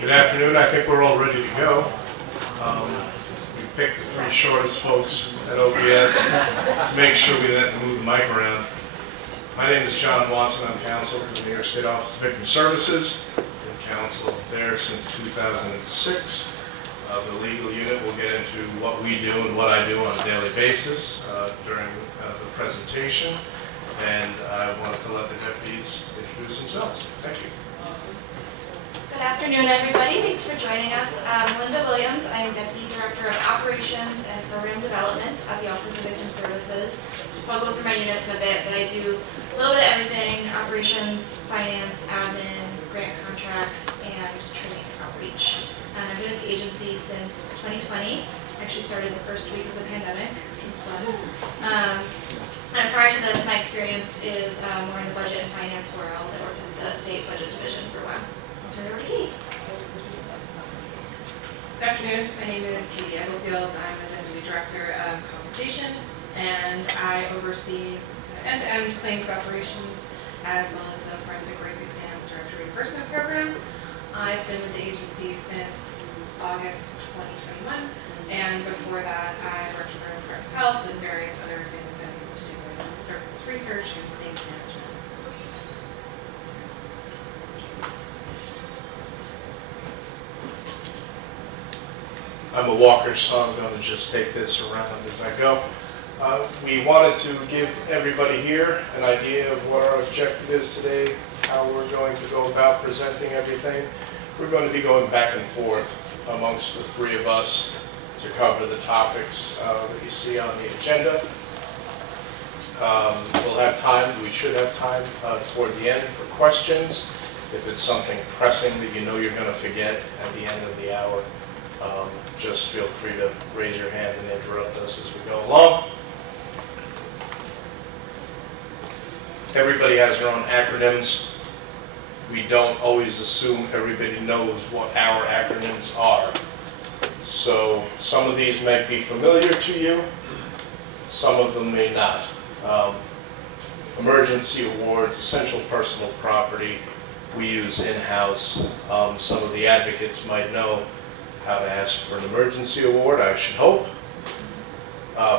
Good afternoon. I think we're all ready to go. We picked the three shortest folks at OPS to make sure we didn't have to move the mic around. My name is John Watson. I'm counsel for the New York State Office of Victim Services. Been counsel there since 2006. The legal unit will get into what we do and what I do on a daily basis during the presentation. And I wanted to let the deputies introduce themselves. Thank you. Good afternoon, everybody. Thanks for joining us. I'm Linda Williams. I'm Deputy Director of Operations and Program Development at the Office of Victim Services. So I'll go through my units in a bit, but I do a little bit of everything: operations, finance, admin, grant contracts, and training and outreach. I've been at the agency since 2020. I actually started the first week of the pandemic, which was fun. And prior to this, my experience is more in the budget and finance world. I worked in the state budget division for a while. I'll turn it over to Katie. Good afternoon. My name is Katie Egglefield. I'm the Deputy Director of Compensation, and I oversee end-to-end claims operations as well as the Forensic Rape Exam Director Reimbursement Program. I've been with the agency since August 2021, and before that I worked for the Department of Health and various other things that have to do with services research and claims management. I'm a walker, so I'm going to just take this around as I go. We wanted to give everybody here an idea of what our objective is today, how we're going to go about presenting everything. We're going to be going back and forth amongst the three of us to cover the topics that you see on the agenda. We'll have time, we should have time toward the end for questions. If it's something pressing that you know you're going to forget at the end of the hour, just feel free to raise your hand and interrupt us as we go along. Everybody has their own acronyms. We don't always assume everybody knows what our acronyms are. So some of these might be familiar to you, some of them may not. Emergency awards, essential personal property, we use in-house. Some of the advocates might know how to ask for an emergency award, I should hope.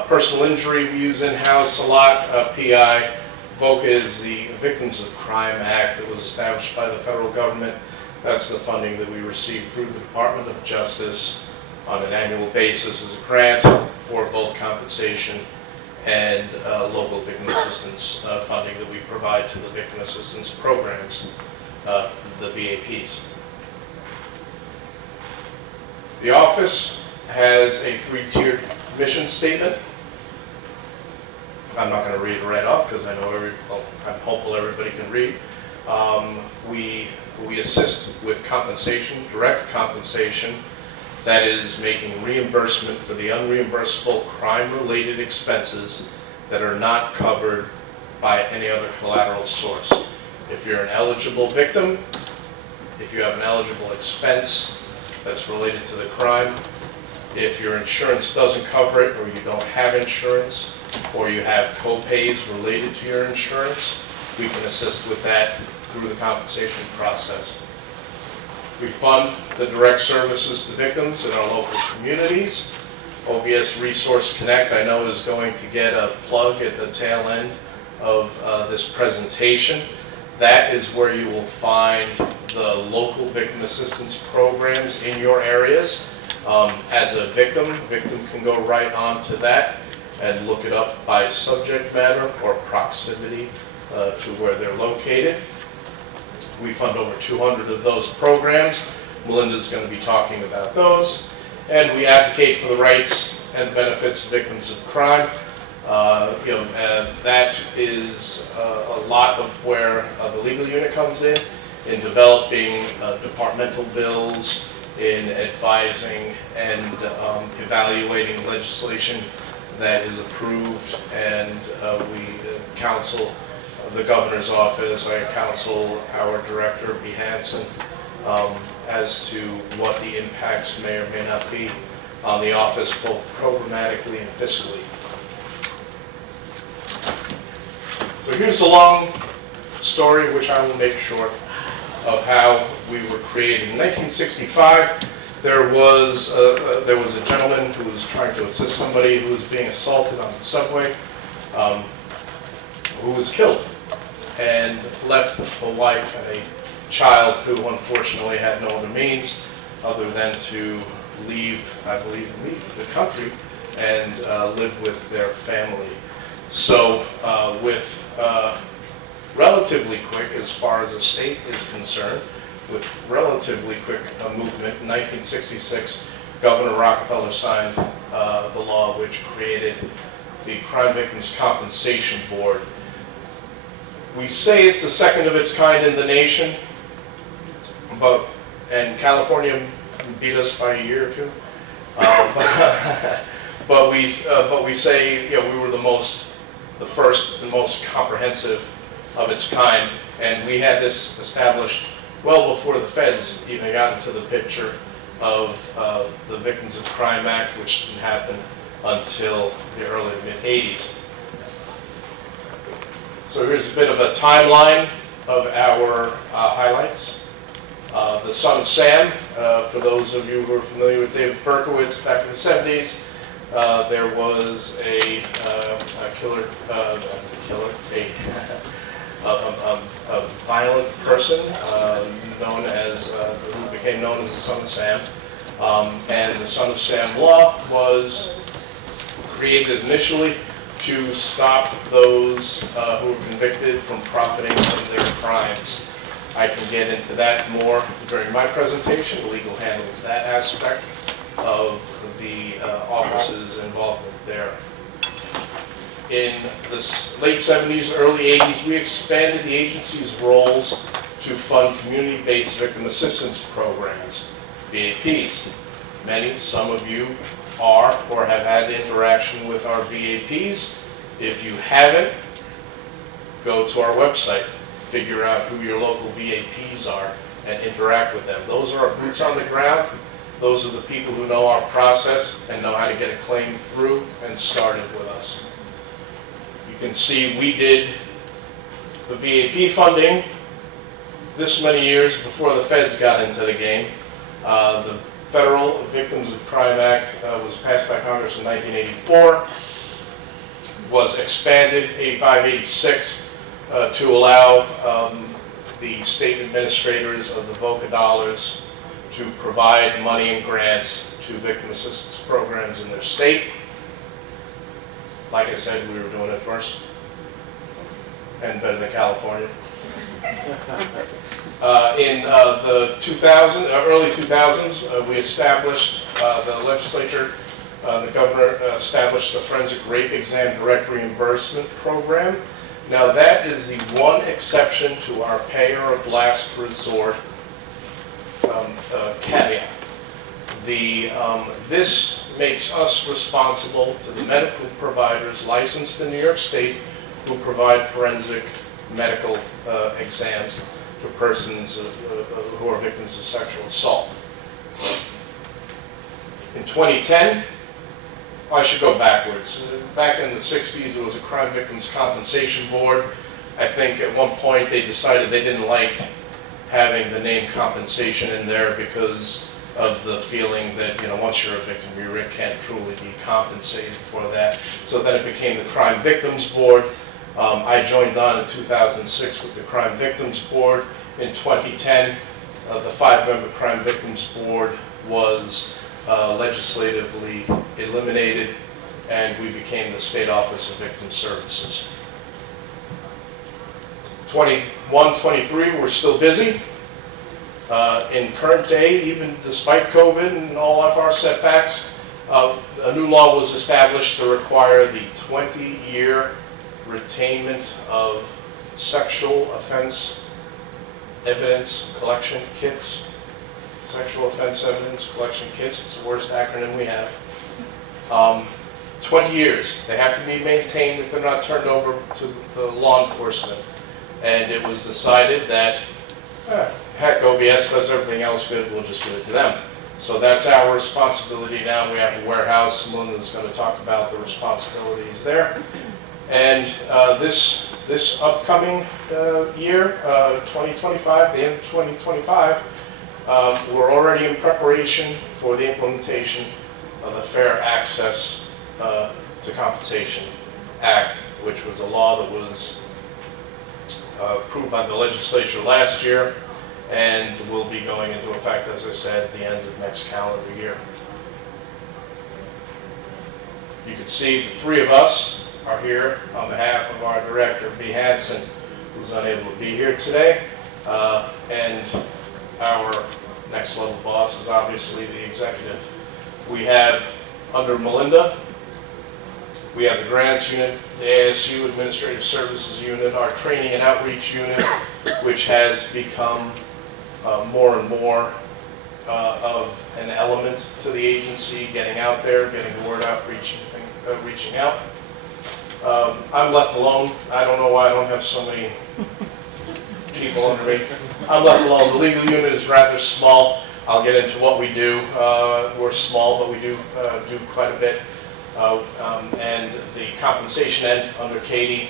Personal injury we use in-house a lot. PI. VOCA is the Victims of Crime Act that was established by the federal government. That's the funding that we receive through the Department of Justice on an annual basis as a grant for both compensation and local victim assistance funding that we provide to the victim assistance programs, the VAPs. The office has a three-tiered mission statement. I'm not going to read it right off because I know I'm hopeful everybody can read. We assist with compensation, direct compensation, that is making reimbursement for the unreimbursable crime-related expenses that are not covered by any other collateral source. If you're an eligible victim, if you have an eligible expense that's related to the crime, if your insurance doesn't cover it, or you don't have insurance, or you have co-pays related to your insurance, we can assist with that through the compensation process. We fund the direct services to victims in our local communities. OVS Resource Connect, I know, is going to get a plug at the tail end of this presentation. That is where you will find the local victim assistance programs in your areas. As a victim can go right on to that and look it up by subject matter or proximity to where they're located. We fund over 200 of those programs. Melinda's going to be talking about those. And we advocate for the rights and benefits of victims of crime. That is a lot of where the legal unit comes in developing departmental bills in advising and evaluating legislation that is approved, and we counsel the governor's office, I counsel our director, B. Hansen, as to what the impacts may or may not be on the office, both programmatically and fiscally. So here's a long story, which I will make short, of how we were created. In 1965, there was a gentleman who was trying to assist somebody who was being assaulted on the subway, who was killed, and left a wife and a child who unfortunately had no other means other than to leave the country and live with their family. So with relatively quick, as far as the state is concerned, with relatively quick movement, in 1966, Governor Rockefeller signed the law which created the Crime Victims Compensation Board. We say it's the second of its kind in the nation, and California beat us by a year or two. But we say, you know, we were the first and most comprehensive of its kind, and we had this established well before the feds even got into the picture of the Victims of Crime Act, which didn't happen until the early to mid-'80s. So here's a bit of a timeline of our highlights. The Son of Sam, for those of you who are familiar with David Berkowitz, back in the 70s, there was a violent person who became known as the Son of Sam. And the Son of Sam law was created initially to stop those who were convicted from profiting from their crimes. I can get into that more during my presentation. Legal handles that aspect of the office's involvement there. In the late 70s, early 80s, we expanded the agency's roles to fund community-based victim assistance programs, VAPs. Some of you are or have had interaction with our VAPs. If you haven't, go to our website, figure out who your local VAPs are, and interact with them. Those are our boots on the ground. Those are the people who know our process and know how to get a claim through and started with us. You can see we did the VAP funding this many years before the feds got into the game. The Federal Victims of Crime Act was passed by Congress in 1984, was expanded 85-86 to allow the state administrators of the VOCA dollars to provide money and grants to victim assistance programs in their state. Like I said, we were doing it first, and better than California. In the early 2000s, we established, the legislature, the governor established the Forensic Rape Exam Direct Reimbursement Program. Now that is the one exception to our payer of last resort caveat. This makes us responsible to the medical providers licensed in New York State who provide forensic medical exams to persons who are victims of sexual assault. In 2010, I should go backwards. Back in the 60s, there was a Crime Victims Compensation Board. I think at one point they decided they didn't like having the name compensation in there because of the feeling that, you know, once you're a victim, you can't truly be compensated for that. So then it became the Crime Victims Board. I joined on in 2006 with the Crime Victims Board. In 2010, the 5-member Crime Victims Board was legislatively eliminated, and we became the State Office of Victim Services. 21-23, we're still busy. In current day, even despite COVID and all of our setbacks, a new law was established to require the 20-year retainment of sexual offense evidence collection kits. Sexual Offense Evidence Collection Kits. It's the worst acronym we have. 20 years. They have to be maintained if they're not turned over to the law enforcement. And it was decided that, heck, OBS does everything else good, we'll just give it to them. So that's our responsibility now. We have a warehouse. Melinda's going to talk about the responsibilities there. And this upcoming year, 2025, the end of 2025, we're already in preparation for the implementation of the Fair Access to Compensation Act, which was a law that was approved by the legislature last year and will be going into effect, as I said, at the end of next calendar year. You can see the three of us are here on behalf of our director, B. Hansen, who's unable to be here today, and our next level boss is obviously the executive. We have, under Melinda, we have the grants unit, the ASU Administrative Services unit, our training and outreach unit, which has become more and more of an element to the agency, getting out there, getting the word out, reaching out. I'm left alone. I don't know why I don't have so many people under me. I'm left alone. The legal unit is rather small. I'll get into what we do. We're small, but we do quite a bit. And the compensation end under Katie,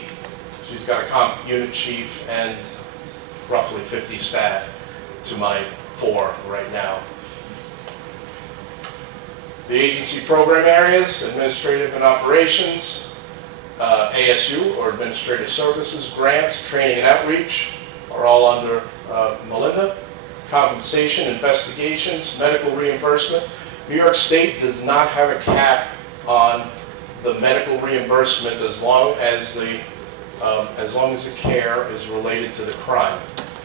she's got a comp unit chief and roughly 50 staff to my 4 right now. The agency program areas, administrative and operations, ASU or administrative services, grants, training and outreach are all under Melinda. Compensation, investigations, medical reimbursement. New York State does not have a cap on the medical reimbursement as long as the care is related to the crime.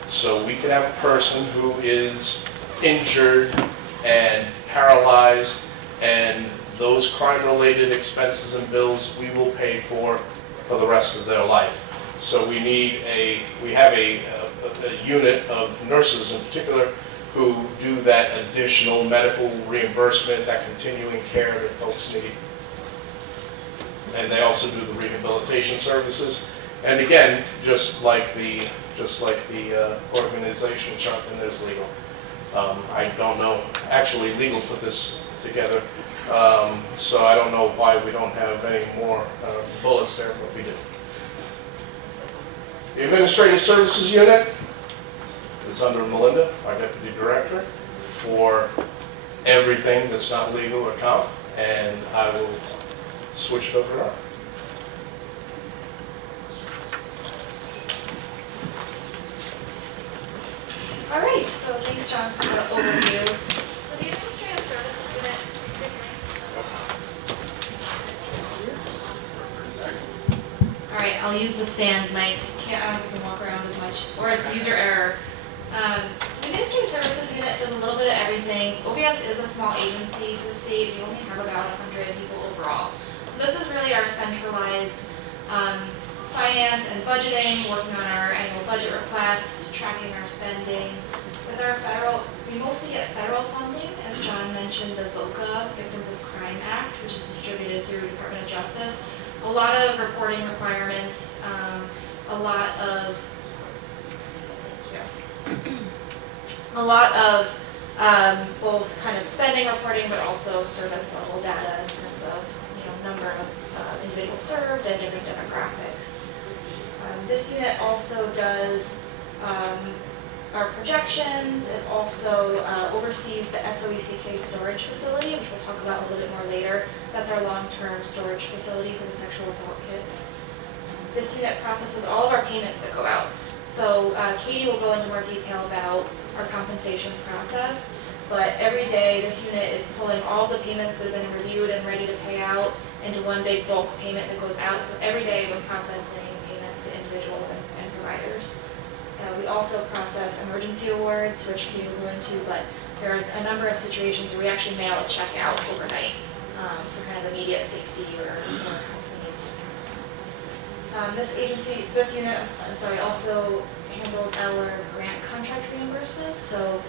So we could have a person who is injured and paralyzed, and those crime-related expenses and bills we will pay for the rest of their life. So we have a unit of nurses in particular who do that additional medical reimbursement, that continuing care that folks need. And they also do the rehabilitation services. And again, just like the organization chart, and there's legal. I don't know, actually legal put this together, so I don't know why we don't have any more bullets there, but we do. The Administrative Services Unit is under Melinda, our Deputy Director, for everything that's not legal or comp, and I will switch it over to her. All right, so thanks, John, for the overview. So the Administrative Services Unit, all right, I'll use the stand mic. I don't know if you can walk around as much, or it's user error. So the Administrative Services Unit does a little bit of everything. OBS is a small agency for the state. We only have about 100 people overall. So this is really our centralized finance and budgeting, working on our annual budget request, tracking our spending. With our federal, we mostly get federal funding, as John mentioned, the VOCA, Victims of Crime Act, which is distributed through Department of Justice. A lot of reporting requirements, a lot of both kind of spending reporting, but also service level data in terms of number of individuals served and different demographics. This unit also does our projections. It also oversees the SOECK storage facility, which we'll talk about a little bit more later. That's our long-term storage facility for the sexual assault kids. This unit processes all of our payments that go out. So Katie will go into more detail about our compensation process, but every day this unit is pulling all the payments that have been reviewed and ready to pay out into one big bulk payment that goes out. So every day we're processing payments to individuals and providers. We also process emergency awards, which Katie will go into, but there are a number of situations where we actually mail a check out overnight for kind of immediate safety or health needs. This unit also handles our grant contract reimbursements. So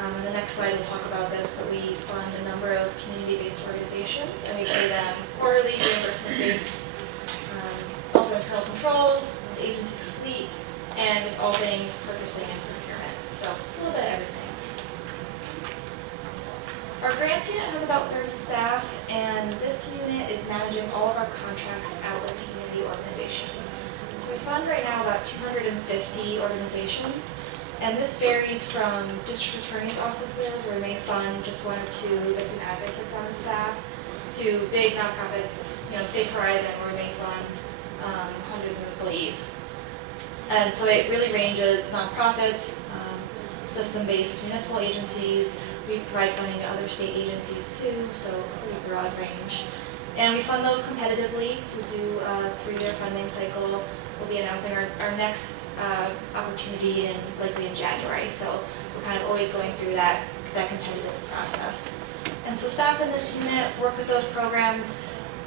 On the next slide, we'll talk about this, but we fund a number of community-based organizations, and we pay them quarterly reimbursement-based, also internal controls, the agency's fleet, and just all things purchasing and procurement. So a little bit of everything. Our grants unit has about 30 staff, and this unit is managing all of our contracts out with community organizations. So we fund right now about 250 organizations, and this varies from district attorney's offices, where we may fund just 1 or 2 victim advocates on the staff, to big nonprofits, Safe Horizon, where we may fund hundreds of employees. And so it really ranges nonprofits, system-based municipal agencies. We provide funding to other state agencies too, so a pretty broad range. And we fund those competitively. We do a 3-year funding cycle. We'll be announcing our next opportunity likely in January. So we're kind of always going through that competitive process. And so staff in this unit work with those programs.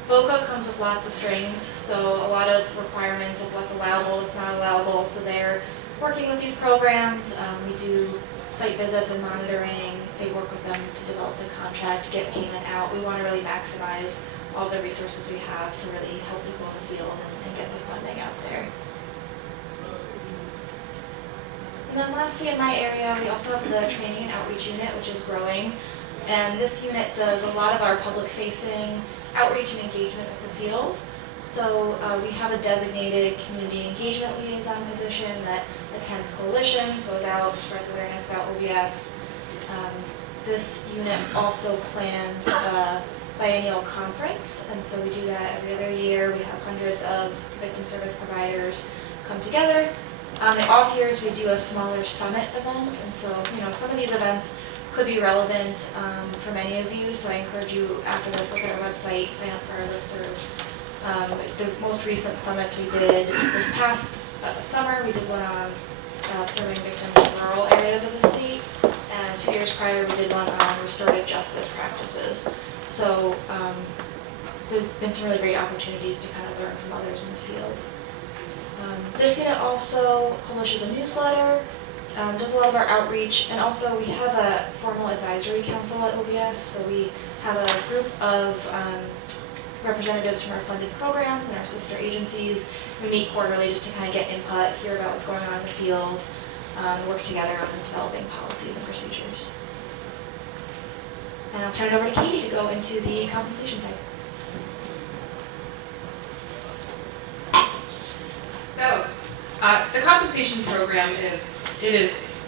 VOCA comes with lots of strings, so a lot of requirements of what's allowable, what's not allowable. So they're working with these programs. We do site visits and monitoring. They work with them to develop the contract, get payment out. We want to really maximize all the resources we have to really help people in the field and get the funding out there. And then lastly, in my area, we also have the training and outreach unit, which is growing. And this unit does a lot of our public-facing outreach and engagement with the field. So we have a designated community engagement liaison position that attends coalitions, goes out, spreads awareness about OBS. This unit also plans a biennial conference, and so we do that every other year. We have hundreds of victim service providers come together. In off years, we do a smaller summit event, and so some of these events could be relevant for many of you, so I encourage you after this, look at our website, sign up for our listserv. The most recent summits we did this past summer, we did one on serving victims in rural areas of the state, and 2 years prior we did one on restorative justice practices. So there's been some really great opportunities to kind of learn from others in the field. This unit also publishes a newsletter, does a lot of our outreach, and also we have a formal advisory council at OBS, so we have a group of representatives from our funded programs and our sister agencies. We meet quarterly just to kind of get input, hear about what's going on in the field, work together on developing policies and procedures. And I'll turn it over to Katie to go into the compensation side. So, the compensation program is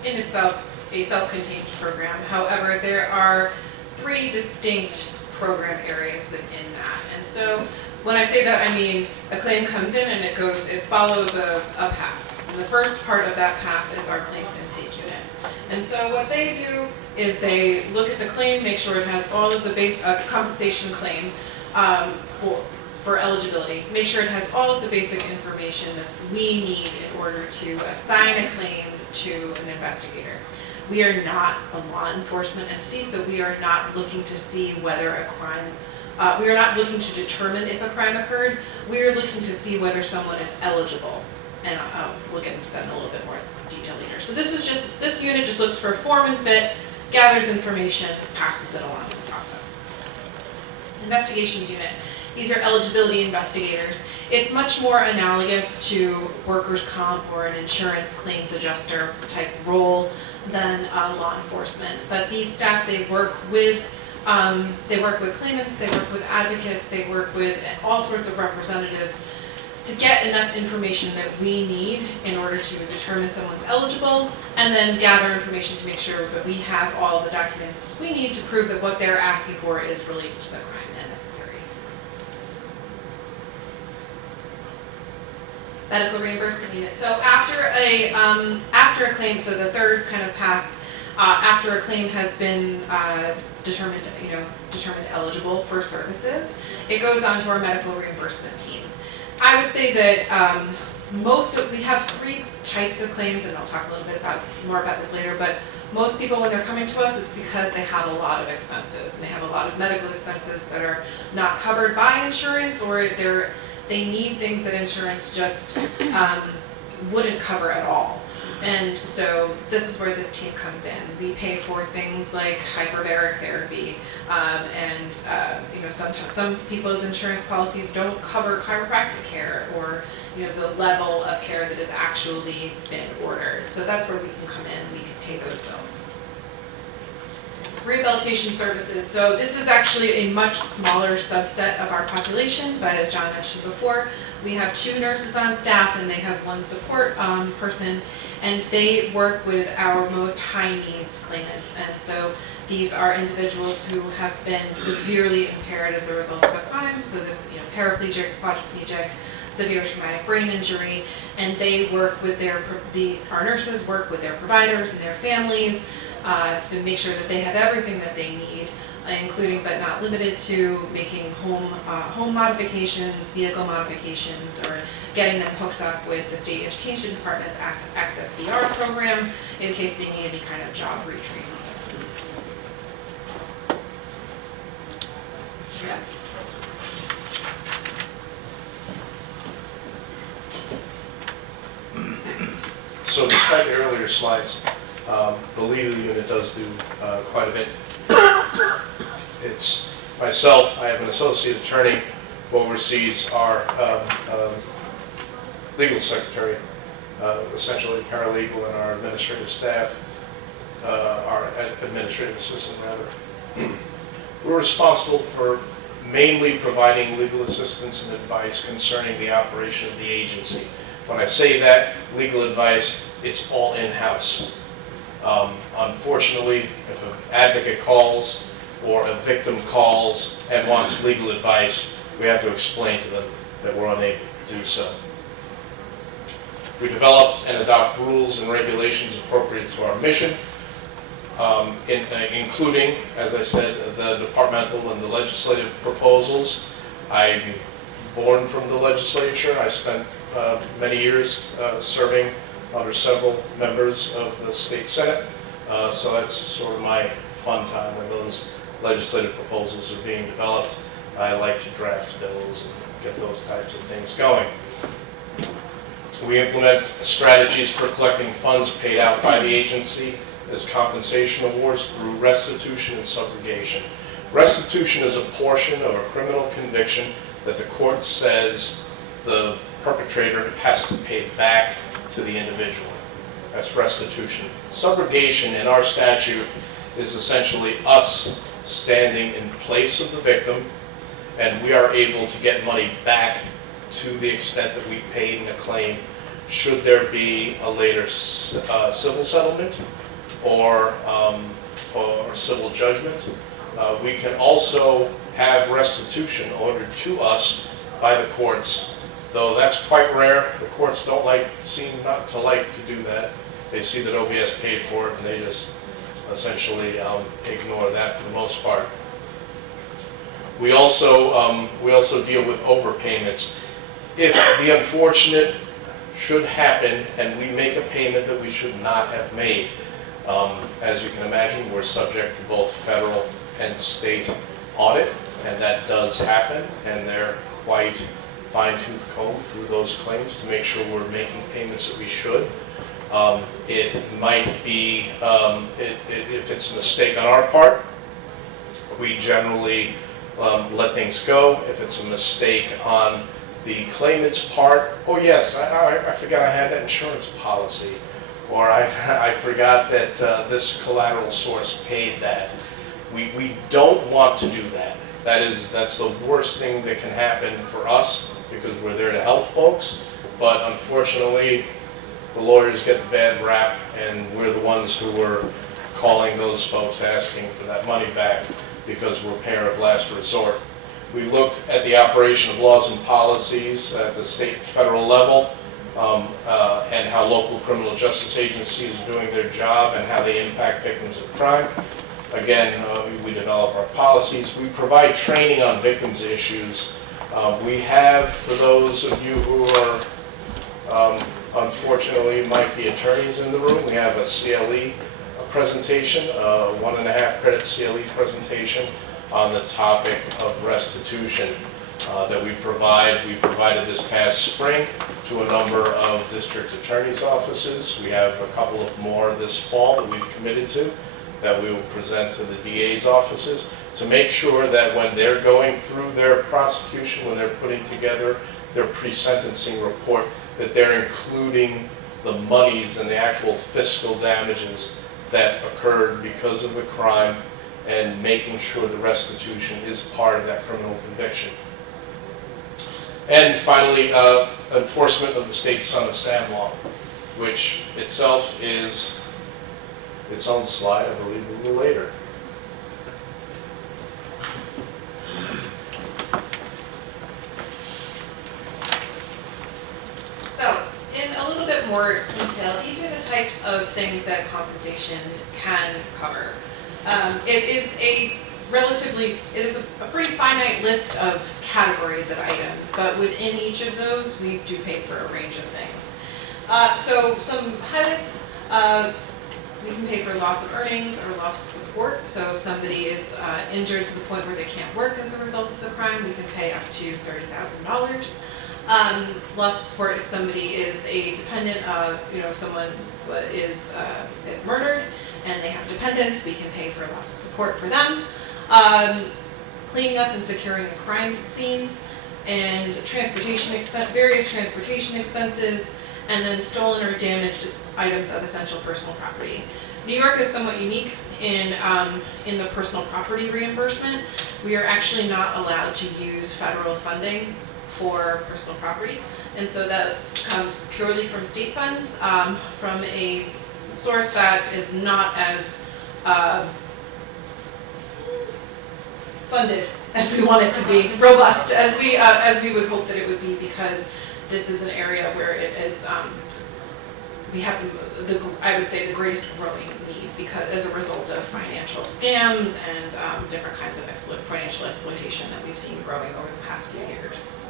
in itself a self-contained program. However, there are 3 distinct program areas within that. And so when I say that, I mean a claim comes in and it follows a path. And the first part of that path is our claims intake unit. And so what they do is they look at the claim, make sure it has all of the base compensation claim for eligibility, make sure it has all of the basic information that we need in order to assign a claim to an investigator. We are not a law enforcement entity, so we are not looking to see whether a crime, we are not looking to determine if a crime occurred. We are looking to see whether someone is eligible, and we'll get into that in a little bit more detail later. So this unit just looks for form and fit, gathers information, passes it along in the process. Investigations unit. These are eligibility investigators. It's much more analogous to workers' comp or an insurance claims adjuster type role than law enforcement. But these staff, they work with claimants, they work with advocates, they work with all sorts of representatives to get enough information that we need in order to determine someone's eligible, and then gather information to make sure that we have all the documents we need to prove that what they're asking for is related to the crime and necessary. Medical reimbursement unit. So after a claim, so the third kind of path, after a claim has been determined eligible for services, it goes on to our medical reimbursement team. I would say that we have 3 types of claims, and I'll talk a little bit more about this later, but most people when they're coming to us, it's because they have a lot of expenses, and they have a lot of medical expenses that are not covered by insurance, or they need things that insurance just wouldn't cover at all. And so this is where this team comes in. We pay for things like hyperbaric therapy, sometimes some people's insurance policies don't cover chiropractic care, or the level of care that has actually been ordered. So that's where we can come in. We can pay those bills. Rehabilitation services. So this is actually a much smaller subset of our population, but as John mentioned before, we have 2 nurses on staff and they have 1 support person, and they work with our most high needs claimants. And so these are individuals who have been severely impaired as a result of a crime. So this, paraplegic, quadriplegic, severe traumatic brain injury, and they work with our nurses work with their providers and their families to make sure that they have everything that they need, including but not limited to making home modifications, vehicle modifications, or getting them hooked up with the state education department's Access VR program in case they need any kind of job retraining. Yeah. So despite the earlier slides, the legal unit does do quite a bit. It's myself, I have an associate attorney who oversees our legal secretary, essentially paralegal, and our administrative staff, our administrative assistant rather. We're responsible for mainly providing legal assistance and advice concerning the operation of the agency. When I say that, legal advice, it's all in-house. Unfortunately, if an advocate calls or a victim calls and wants legal advice, we have to explain to them that we're unable to do so. We develop and adopt rules and regulations appropriate to our mission, including, as I said, the departmental and the legislative proposals. I'm born from the legislature. I spent many years serving under several members of the state senate, so that's sort of my fun time when those legislative proposals are being developed. I like to draft bills and get those types of things going. We implement strategies for collecting funds paid out by the agency as compensation awards through restitution and subrogation. Restitution is a portion of a criminal conviction that the court says the perpetrator has to pay back to the individual. That's restitution. Subrogation in our statute is essentially us standing in place of the victim, and we are able to get money back to the extent that we paid in a claim should there be a later civil settlement or civil judgment. We can also have restitution ordered to us by the courts, though that's quite rare. The courts seem not to like to do that. They see that OVS paid for it and they just essentially ignore that for the most part. We also deal with overpayments. If the unfortunate should happen and we make a payment that we should not have made, as you can imagine, we're subject to both federal and state audit, and that does happen, and they're quite fine-tooth comb through those claims to make sure we're making payments that we should. It might be, if it's a mistake on our part, we generally let things go. If it's a mistake on the claimant's part, oh yes, I forgot I had that insurance policy, or I forgot that this collateral source paid that. We don't want to do that. That's the worst thing that can happen for us, because we're there to help folks, but unfortunately the lawyers get the bad rap, and we're the ones who are calling those folks asking for that money back because we're payer of last resort. We look at the operation of laws and policies at the state and federal level, and how local criminal justice agencies are doing their job and how they impact victims of crime. Again, we develop our policies. We provide training on victims' issues. We have, for those of you who are unfortunately might be attorneys in the room, we have a CLE presentation, a 1.5 credit CLE presentation on the topic of restitution. that we provide. We provided this past spring to a number of district attorneys' offices. We have a couple of more this fall that we've committed to that we will present to the DA's offices to make sure that when they're going through their prosecution, when they're putting together their pre-sentencing report, that they're including the monies and the actual fiscal damages that occurred because of the crime and making sure the restitution is part of that criminal conviction. And finally, enforcement of the state Son of Sam law, which itself is its own slide, I believe, a little later. So, in a little bit more detail, these are the types of things that compensation can cover. It is a pretty finite list of categories of items, but within each of those, we do pay for a range of things. So some highlights, we can pay for loss of earnings or loss of support. So if somebody is injured to the point where they can't work as a result of the crime, we can pay up to $30,000. Loss of support if somebody is a dependent, if someone is murdered and they have dependents, we can pay for loss of support for them. Cleaning up and securing a crime scene, and various transportation expenses, and then stolen or damaged items of essential personal property. New York is somewhat unique in the personal property reimbursement. We are actually not allowed to use federal funding for personal property, and so that comes purely from state funds, from a source that is not as funded as we want it to be, robust as we would hope that it would be, because this is an area where it is we have I would say the greatest growing need, because as a result of financial scams and different kinds of financial exploitation that we've seen growing over the past few years.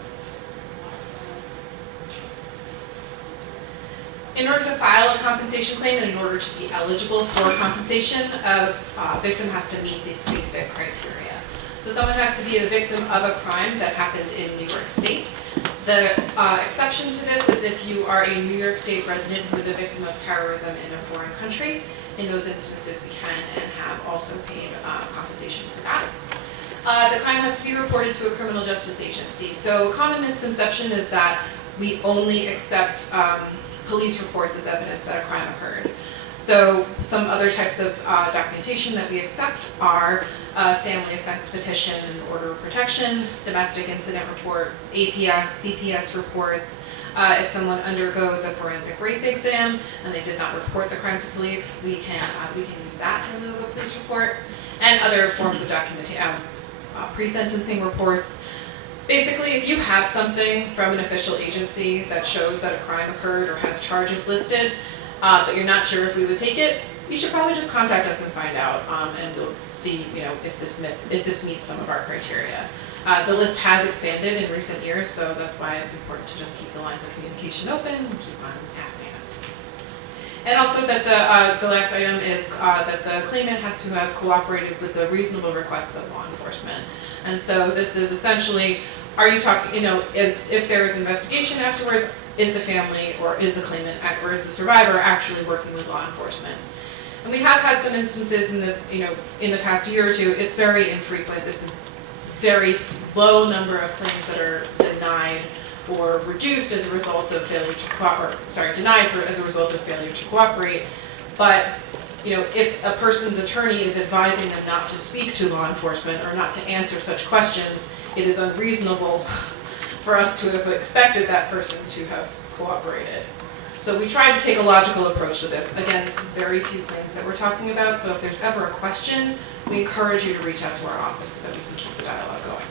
In order to file a compensation claim and in order to be eligible for compensation, a victim has to meet these basic criteria. So someone has to be the victim of a crime that happened in New York State. The exception to this is if you are a New York State resident who is a victim of terrorism in a foreign country. In those instances, we can and have also paid compensation for that. The crime has to be reported to a criminal justice agency. So a common misconception is that we only accept police reports as evidence that a crime occurred. So some other types of documentation that we accept are family offense petition and order of protection, domestic incident reports, APS, CPS reports. If someone undergoes a forensic rape exam and they did not report the crime to police, we can use that in lieu of a police report, and other forms of documentation, pre-sentencing reports. Basically, if you have something from an official agency that shows that a crime occurred or has charges listed, but you're not sure if we would take it, you should probably just contact us and find out, and we'll see, if this meets some of our criteria. The list has expanded in recent years, so that's why it's important to just keep the lines of communication open and keep on asking us. And also that the last item is that the claimant has to have cooperated with the reasonable requests of law enforcement. And so this is essentially, are you talking, if there is an investigation afterwards, is the family or is the claimant or is the survivor actually working with law enforcement? And we have had some instances in the past year or two. It's very infrequent. This is very low number of claims that are denied or reduced as a result of failure to cooperate. As a result of failure to cooperate. But if a person's attorney is advising them not to speak to law enforcement or not to answer such questions, it is unreasonable for us to have expected that person to have cooperated. So we tried to take a logical approach to this. Again, this is very few claims that we're talking about, so if there's ever a question, we encourage you to reach out to our office so that we can keep the dialogue going.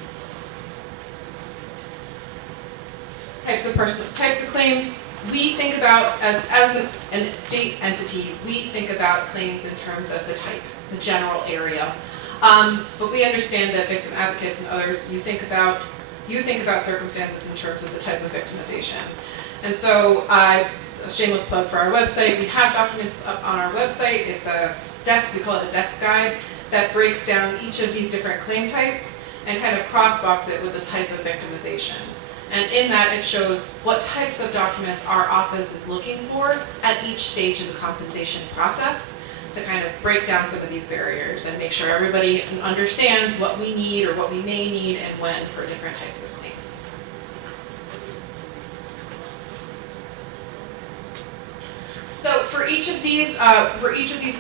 Types of claims. We think about, as a state entity, we think about claims in terms of the type, the general area. But we understand that victim advocates and others, you think about circumstances in terms of the type of victimization. And so, a shameless plug for our website, we have documents up on our website. It's a desk, we call it a desk guide, that breaks down each of these different claim types and kind of crossbox it with the type of victimization. And in that, it shows what types of documents our office is looking for at each stage of the compensation process to kind of break down some of these barriers and make sure everybody understands what we need or what we may need and when for different types of claims. So for each of these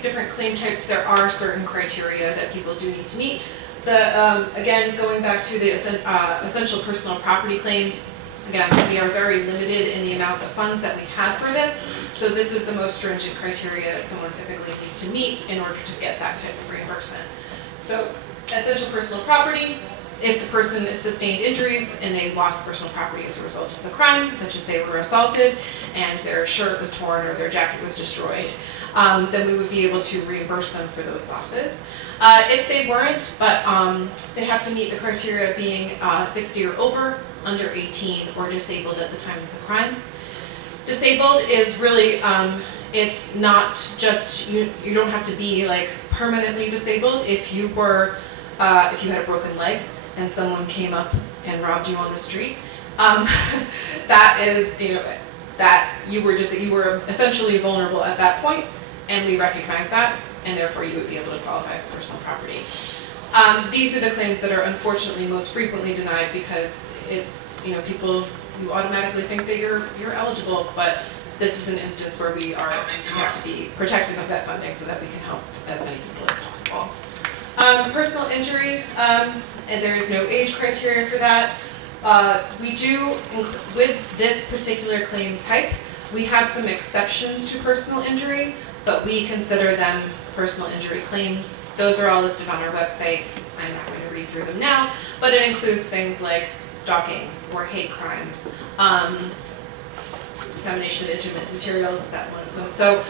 different claim types, there are certain criteria that people do need to meet. Again, going back to the essential personal property claims, again, we are very limited in the amount of funds that we have for this, so this is the most stringent criteria that someone typically needs to meet in order to get that type of reimbursement. So, essential personal property, if the person has sustained injuries and they lost personal property as a result of the crime, such as they were assaulted and their shirt was torn or their jacket was destroyed, then we would be able to reimburse them for those losses. If they weren't, but they have to meet the criteria of being 60 or over, under 18, or disabled at the time of the crime. Disabled is really, it's not just, you don't have to be like permanently disabled. If you were, if you had a broken leg and someone came up and robbed you on the street, that is, that you were essentially vulnerable at that point, and we recognize that, and therefore you would be able to qualify for personal property. These are the claims that are unfortunately most frequently denied because it's, people, you automatically think that you're eligible, but this is an instance where we have to be protective of that funding so that we can help as many people as possible. Personal injury, and there is no age criteria for that. We do, with this particular claim type, we have some exceptions to personal injury, but we consider them personal injury claims. Those are all listed on our website. I'm not going to read through them now, but it includes things like stalking or hate crimes, dissemination of intimate materials, is that one of them. So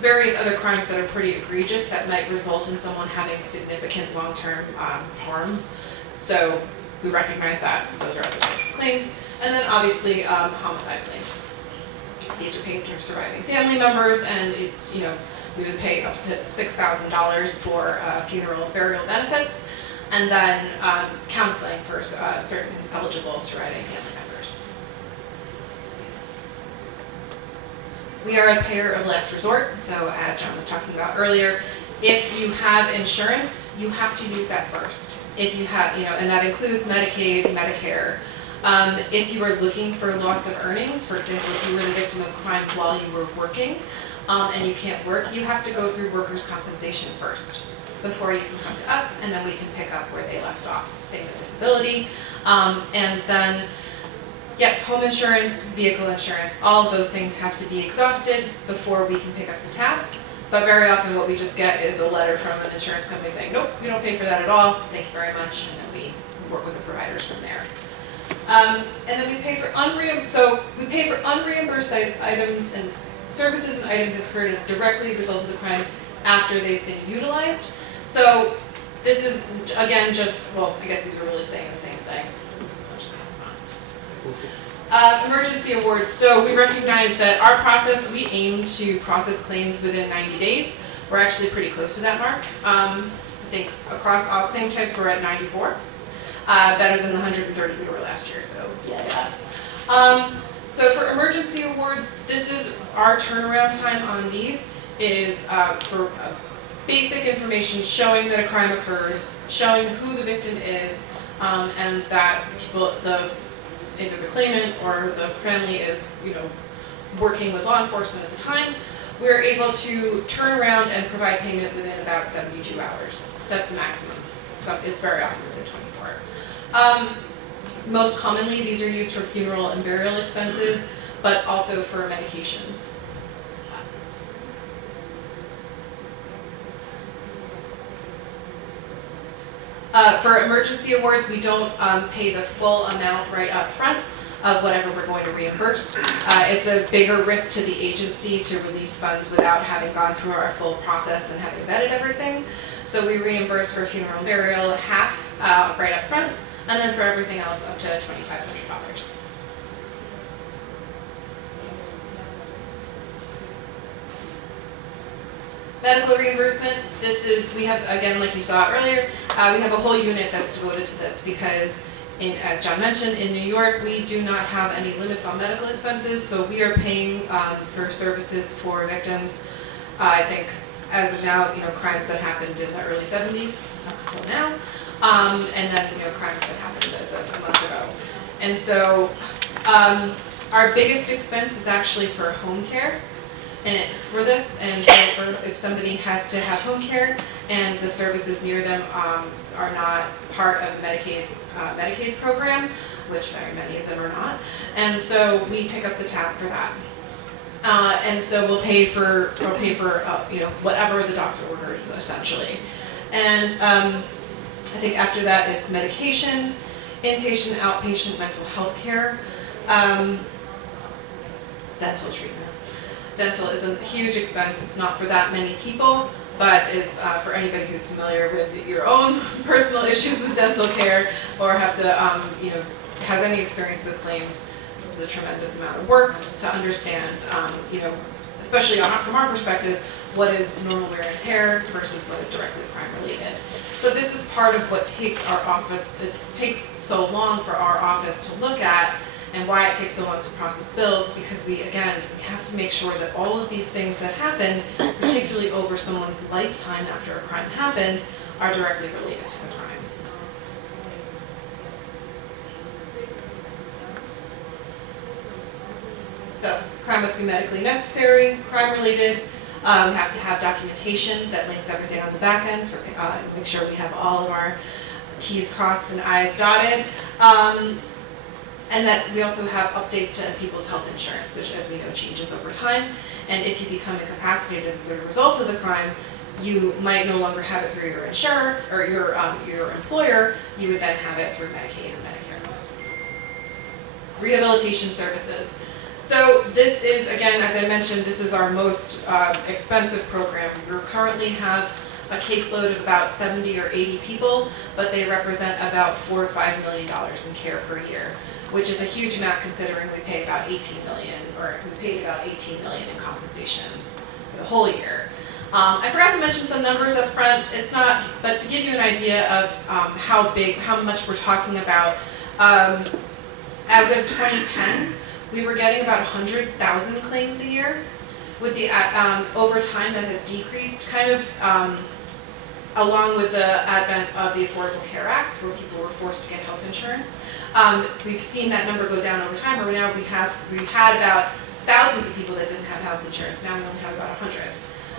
various other crimes that are pretty egregious that might result in someone having significant long-term harm. So we recognize that. Those are other types of claims. And then obviously homicide claims. These are paid to surviving family members, and it's, we would pay up to $6,000 for funeral and burial benefits, and then counseling for certain eligible surviving family members. We are a payer of last resort, so as John was talking about earlier, if you have insurance, you have to use that first. If you have, and that includes Medicaid, Medicare. If you are looking for loss of earnings, for example, if you were the victim of crime while you were working and you can't work, you have to go through workers' compensation first before you can come to us, and then we can pick up where they left off. Same with disability. And then, home insurance, vehicle insurance, all of those things have to be exhausted before we can pick up the tab. But very often what we just get is a letter from an insurance company saying, nope, we don't pay for that at all, thank you very much, and then we work with the providers from there. And then we pay for unreimbursed items and services and items incurred as directly a result of the crime after they've been utilized. So this is, again, I guess these are really saying the same thing. Emergency awards. So we recognize that our process, we aim to process claims within 90 days. We're actually pretty close to that mark. I think across all claim types, we're at 94. Better than the 130 we were last year, so yes. So for emergency awards, this is our turnaround time on these is for basic information showing that a crime occurred, showing who the victim is, and that either the claimant or the family is, working with law enforcement at the time. We're able to turn around and provide payment within about 72 hours. That's the maximum. So it's very often within 24. Most commonly, these are used for funeral and burial expenses, but also for medications. For emergency awards, we don't pay the full amount right up front of whatever we're going to reimburse. It's a bigger risk to the agency to release funds without having gone through our full process and having vetted everything. So we reimburse for funeral and burial half right up front, and then for everything else up to $2,500. Medical reimbursement, this is, we have, again, like you saw earlier, we have a whole unit that's devoted to this because, as John mentioned, in New York, we do not have any limits on medical expenses, so we are paying for services for victims, I think, as of now, crimes that happened in the early 70s up until now, and then, crimes that happened as of a month ago. And so, our biggest expense is actually for home care. For this, and so if somebody has to have home care and the services near them are not part of the Medicaid program, which very many of them are not, and so we pick up the tab for that. And so we'll pay for whatever the doctor ordered essentially. And I think after that it's medication, inpatient, outpatient mental health care, dental treatment. Dental is a huge expense. It's not for that many people, but is for anybody who's familiar with your own personal issues with dental care or have to, has any experience with claims. This is a tremendous amount of work to understand, especially from our perspective, what is normal wear and tear versus what is directly crime related. So this is part of what takes our office, it takes so long for our office to look at, and why it takes so long to process bills, because we have to make sure that all of these things that happen, particularly over someone's lifetime after a crime happened, are directly related to the crime. So, crime must be medically necessary, crime related. We have to have documentation that links everything on the back end for make sure we have all of our T's crossed and I's dotted. And that we also have updates to people's health insurance, which, as we know, changes over time. And if you become incapacitated as a result of the crime, you might no longer have it through your insurer or your employer. You would then have it through Medicaid and Medicare. Rehabilitation services. So this is, again, as I mentioned, this is our most expensive program. We currently have a caseload of about 70 or 80 people, but they represent about $4 or $5 million in care per year, which is a huge amount considering we pay about $18 million, or we paid about $18 million in compensation for the whole year. I forgot to mention some numbers up front. It's not, but to give you an idea of how much we're talking about, as of 2010, we were getting about 100,000 claims a year. With the over time, that has decreased, kind of along with the advent of the Affordable Care Act, where people were forced to get health insurance. We've seen that number go down over time, where now we've had about thousands of people that didn't have health insurance. Now we only have about 100.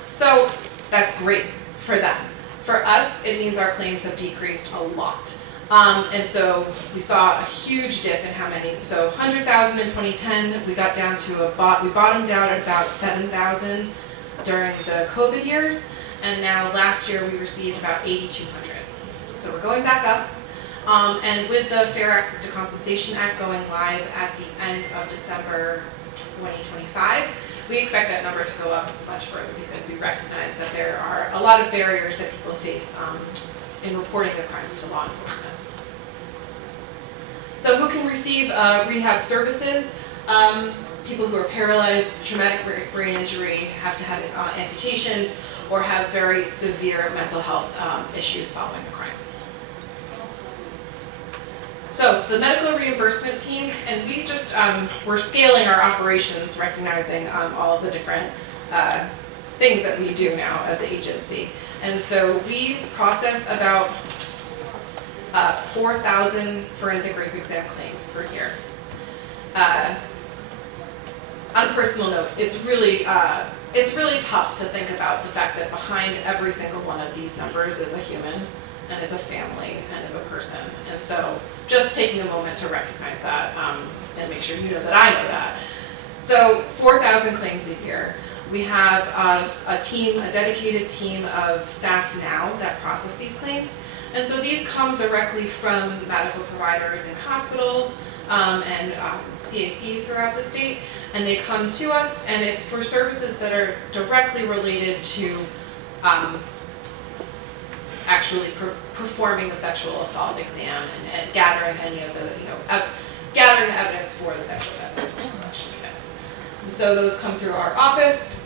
So that's great for them. For us, it means our claims have decreased a lot. And so we saw a huge dip in how many. So 100,000 in 2010, we got down to we bottomed out at about 7,000 during the COVID years, and now last year we received about 8,200. So we're going back up. And with the Fair Access to Compensation Act going live at the end of December 2025, we expect that number to go up much further because we recognize that there are a lot of barriers that people face in reporting their crimes to law enforcement. So who can receive rehab services? People who are paralyzed, traumatic brain injury, have to have amputations, or have very severe mental health issues following a crime. So the medical reimbursement team, and we just, we're scaling our operations, recognizing all of the different things that we do now as an agency. And so we process about 4,000 forensic rape exam claims per year. On a personal note, it's really tough to think about the fact that behind every single one of these numbers is a human, and is a family, and is a person. And so just taking a moment to recognize that and make sure you know that I know that. So 4,000 claims a year. We have a dedicated team of staff now that process these claims. And so these come directly from medical providers in hospitals and CACs throughout the state. And they come to us, and it's for services that are directly related to actually performing the sexual assault exam and gathering any of the, gathering the evidence for the sexual assault collection kit. And so those come through our office.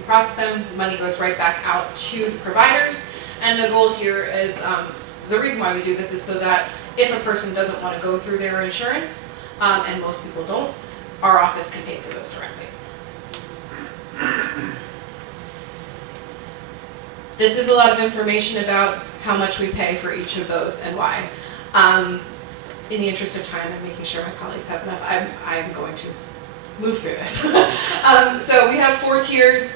we process them, the money goes right back out to the providers. And the goal here is, the reason why we do this is so that if a person doesn't want to go through their insurance, and most people don't, our office can pay for those directly. This is a lot of information about how much we pay for each of those and why. In the interest of time and making sure my colleagues have enough, I'm going to move through this. So we have 4 tiers.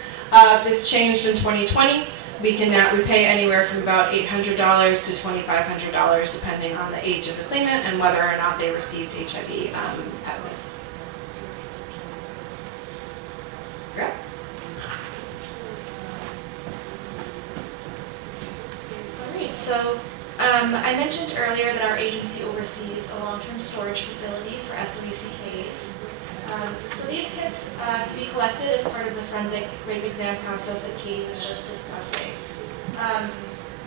This changed in 2020. We pay anywhere from about $800 to $2,500 depending on the age of the claimant and whether or not they received HIV evidence. Great. All right, so I mentioned earlier that our agency oversees a long-term storage facility for SOECKs. So these kits can be collected as part of the forensic rape exam process that Katie was just discussing.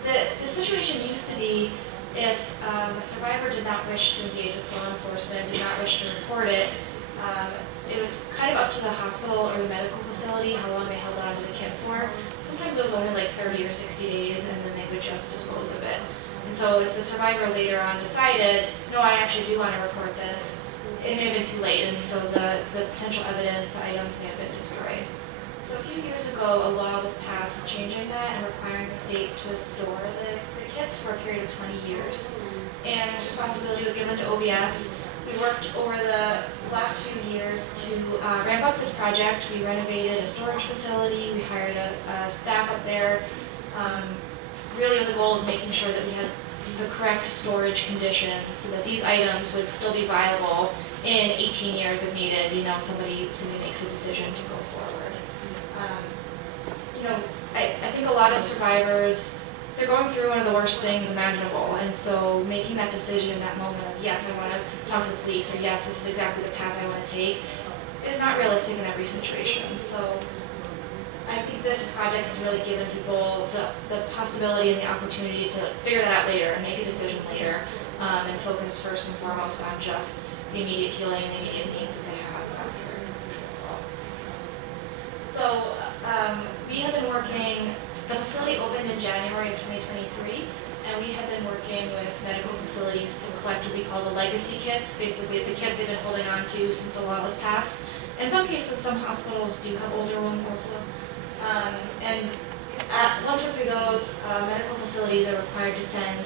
The situation used to be if a survivor did not wish to engage with law enforcement, did not wish to report it, it was kind of up to the hospital or the medical facility how long they held on to the kit for. Sometimes it was only like 30 or 60 days and then they would just dispose of it. And so if the survivor later on decided, no, I actually do want to report this, it may have been too late, and so the potential evidence, the items may have been destroyed. So a few years ago, a law was passed changing that and requiring the state to store the kits for a period of 20 years. And this responsibility was given to OBS. We worked over the last few years to ramp up this project. We renovated a storage facility, we hired a staff up there, really with the goal of making sure that we had the correct storage conditions so that these items would still be viable in 18 years if needed, somebody makes a decision to go forward. I think a lot of survivors, they're going through one of the worst things imaginable, and so making that decision in that moment of, yes, I want to talk to the police, or yes, this is exactly the path I want to take, is not realistic in every situation. So I think this project has really given people the possibility and the opportunity to figure that out later and make a decision later, and focus first and foremost on just the immediate healing and the immediate needs that they have after assault. So we have been working, the facility opened in January of 2023, and we have been working with medical facilities to collect what we call the legacy kits, basically the kits they've been holding on to since the law was passed. In some cases, some hospitals do have older ones also. Once we're through those, medical facilities are required to send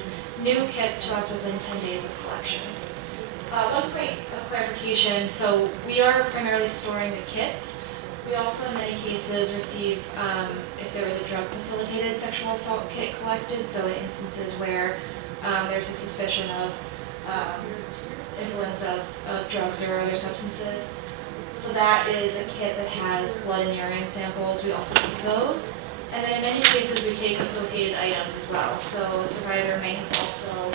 new kits to us within 10 days of collection. One point of clarification, so we are primarily storing the kits. We also in many cases receive, if there was a drug-facilitated sexual assault kit collected, so in instances where there's a suspicion of influence of drugs or other substances. So that is a kit that has blood and urine samples. We also keep those. And then in many cases we take associated items as well. So a survivor may have also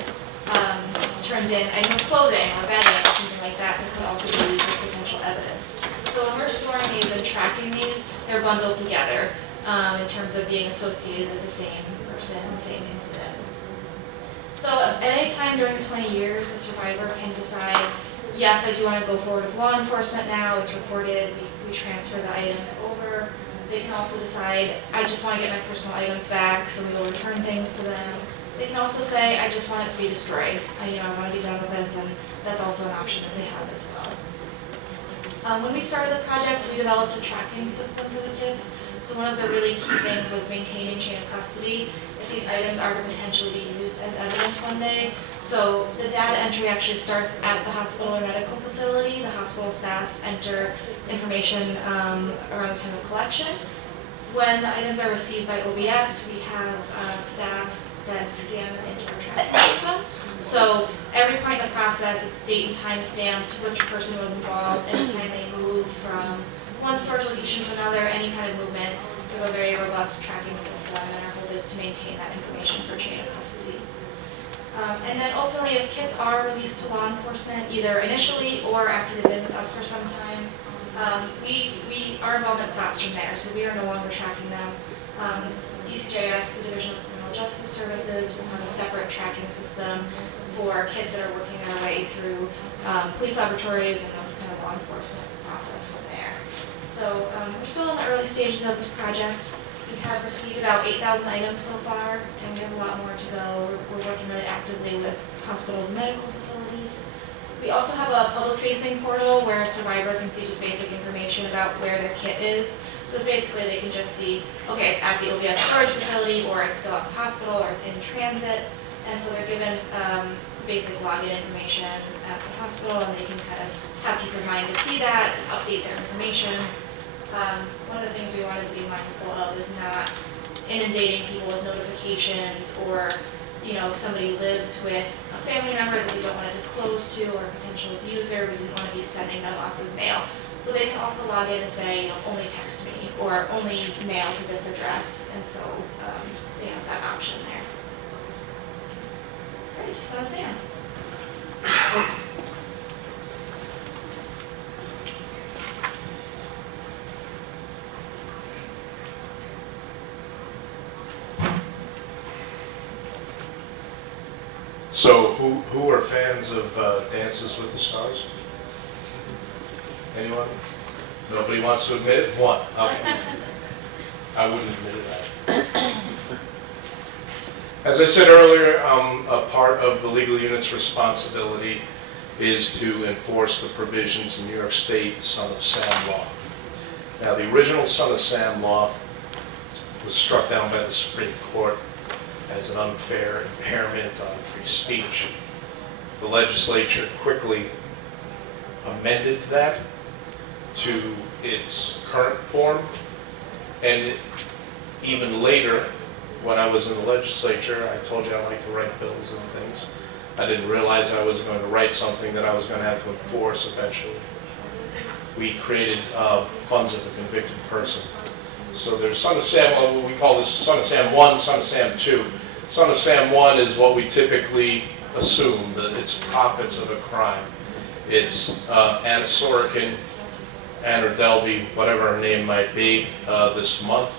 turned in item of clothing or bedding or something like that that could also be used as potential evidence. So when we're storing these and tracking these, they're bundled together in terms of being associated with the same person, the same incident. So at any time during the 20 years, the survivor can decide, yes, I do want to go forward with law enforcement now, it's reported, we transfer the items over. They can also decide, I just want to get my personal items back, so we will return things to them. They can also say, I just want it to be destroyed. I want to be done with this, and that's also an option that they have as well. When we started the project, we developed a tracking system for the kids. So one of the really key things was maintaining chain of custody if these items are to potentially be used as evidence one day. So the data entry actually starts at the hospital or medical facility. The hospital staff enter information around the time of collection. When the items are received by OBS, we have staff that scan them into our tracking system. So every point in the process, it's date and time stamped, which person was involved, anytime they move from one storage location to another, any kind of movement. We have a very robust tracking system, and our hope is to maintain that information for chain of custody. And then ultimately, if kids are released to law enforcement, either initially or after they've been with us for some time, our involvement stops from there, so we are no longer tracking them. DCJS, the Division of Criminal Justice Services, will have a separate tracking system for kids that are working their way through police laboratories and the kind of law enforcement process from there. So we're still in the early stages of this project. We have received about 8,000 items so far, and we have a lot more to go. We're working really actively with hospitals and medical facilities. We also have a public-facing portal where a survivor can see just basic information about where their kit is. So basically they can just see, okay, it's at the OBS storage facility, or it's still at the hospital, or it's in transit. And so they're given basic login information at the hospital, and they can kind of have peace of mind to see that, to update their information. One of the things we wanted to be mindful of is not inundating people with notifications, or if somebody lives with a family member that we don't want to disclose to, or a potential abuser, we didn't want to be sending them lots of mail. So they can also log in and say, only text me, or only mail to this address, and so they have that option there. Great, so Sam. So who are fans of Dances with the Stars? Anyone? Nobody wants to admit it? One. Okay. I wouldn't admit that. As I said earlier, a part of the legal unit's responsibility is to enforce the provisions in New York State Son of Sam law. Now, the original Son of Sam law was struck down by the Supreme Court as an unfair impairment on free speech. The legislature quickly amended that to its current form, and even later, when I was in the legislature, I told you I like to write bills and things. I didn't realize I was going to write something that I was going to have to enforce eventually. We created funds of a convicted person. So there's Son of Sam, we call this Son of Sam 1, Son of Sam 2. Son of Sam 1 is what we typically assume, that it's profits of a crime. It's Anna Sorokin, Anna Delvey, whatever her name might be, this month,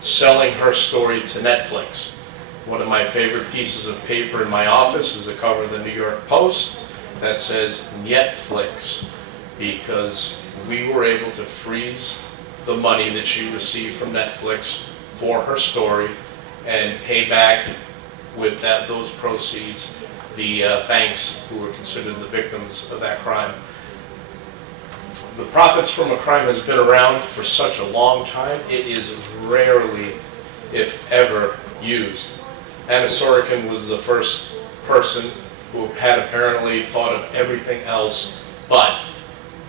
selling her story to Netflix. One of my favorite pieces of paper in my office is the cover of the New York Post that says Netflix, because we were able to freeze the money that she received from Netflix for her story and pay back with those proceeds the banks who were considered the victims of that crime. The profits from a crime has been around for such a long time, it is rarely, if ever, used. Anna Sorokin was the first person who had apparently thought of everything else but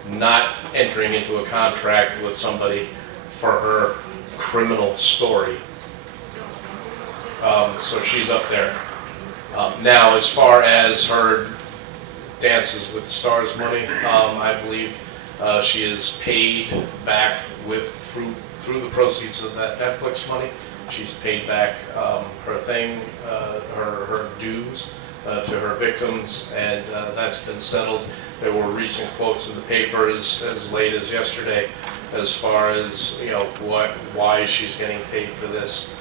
not entering into a contract with somebody for her criminal story. So she's up there. Now, as far as her Dances with the Stars money, I believe she is paid back through the proceeds of that Netflix money. She's paid back her dues to her victims, and that's been settled. There were recent quotes in the paper as late as yesterday as far as why she's getting paid for this.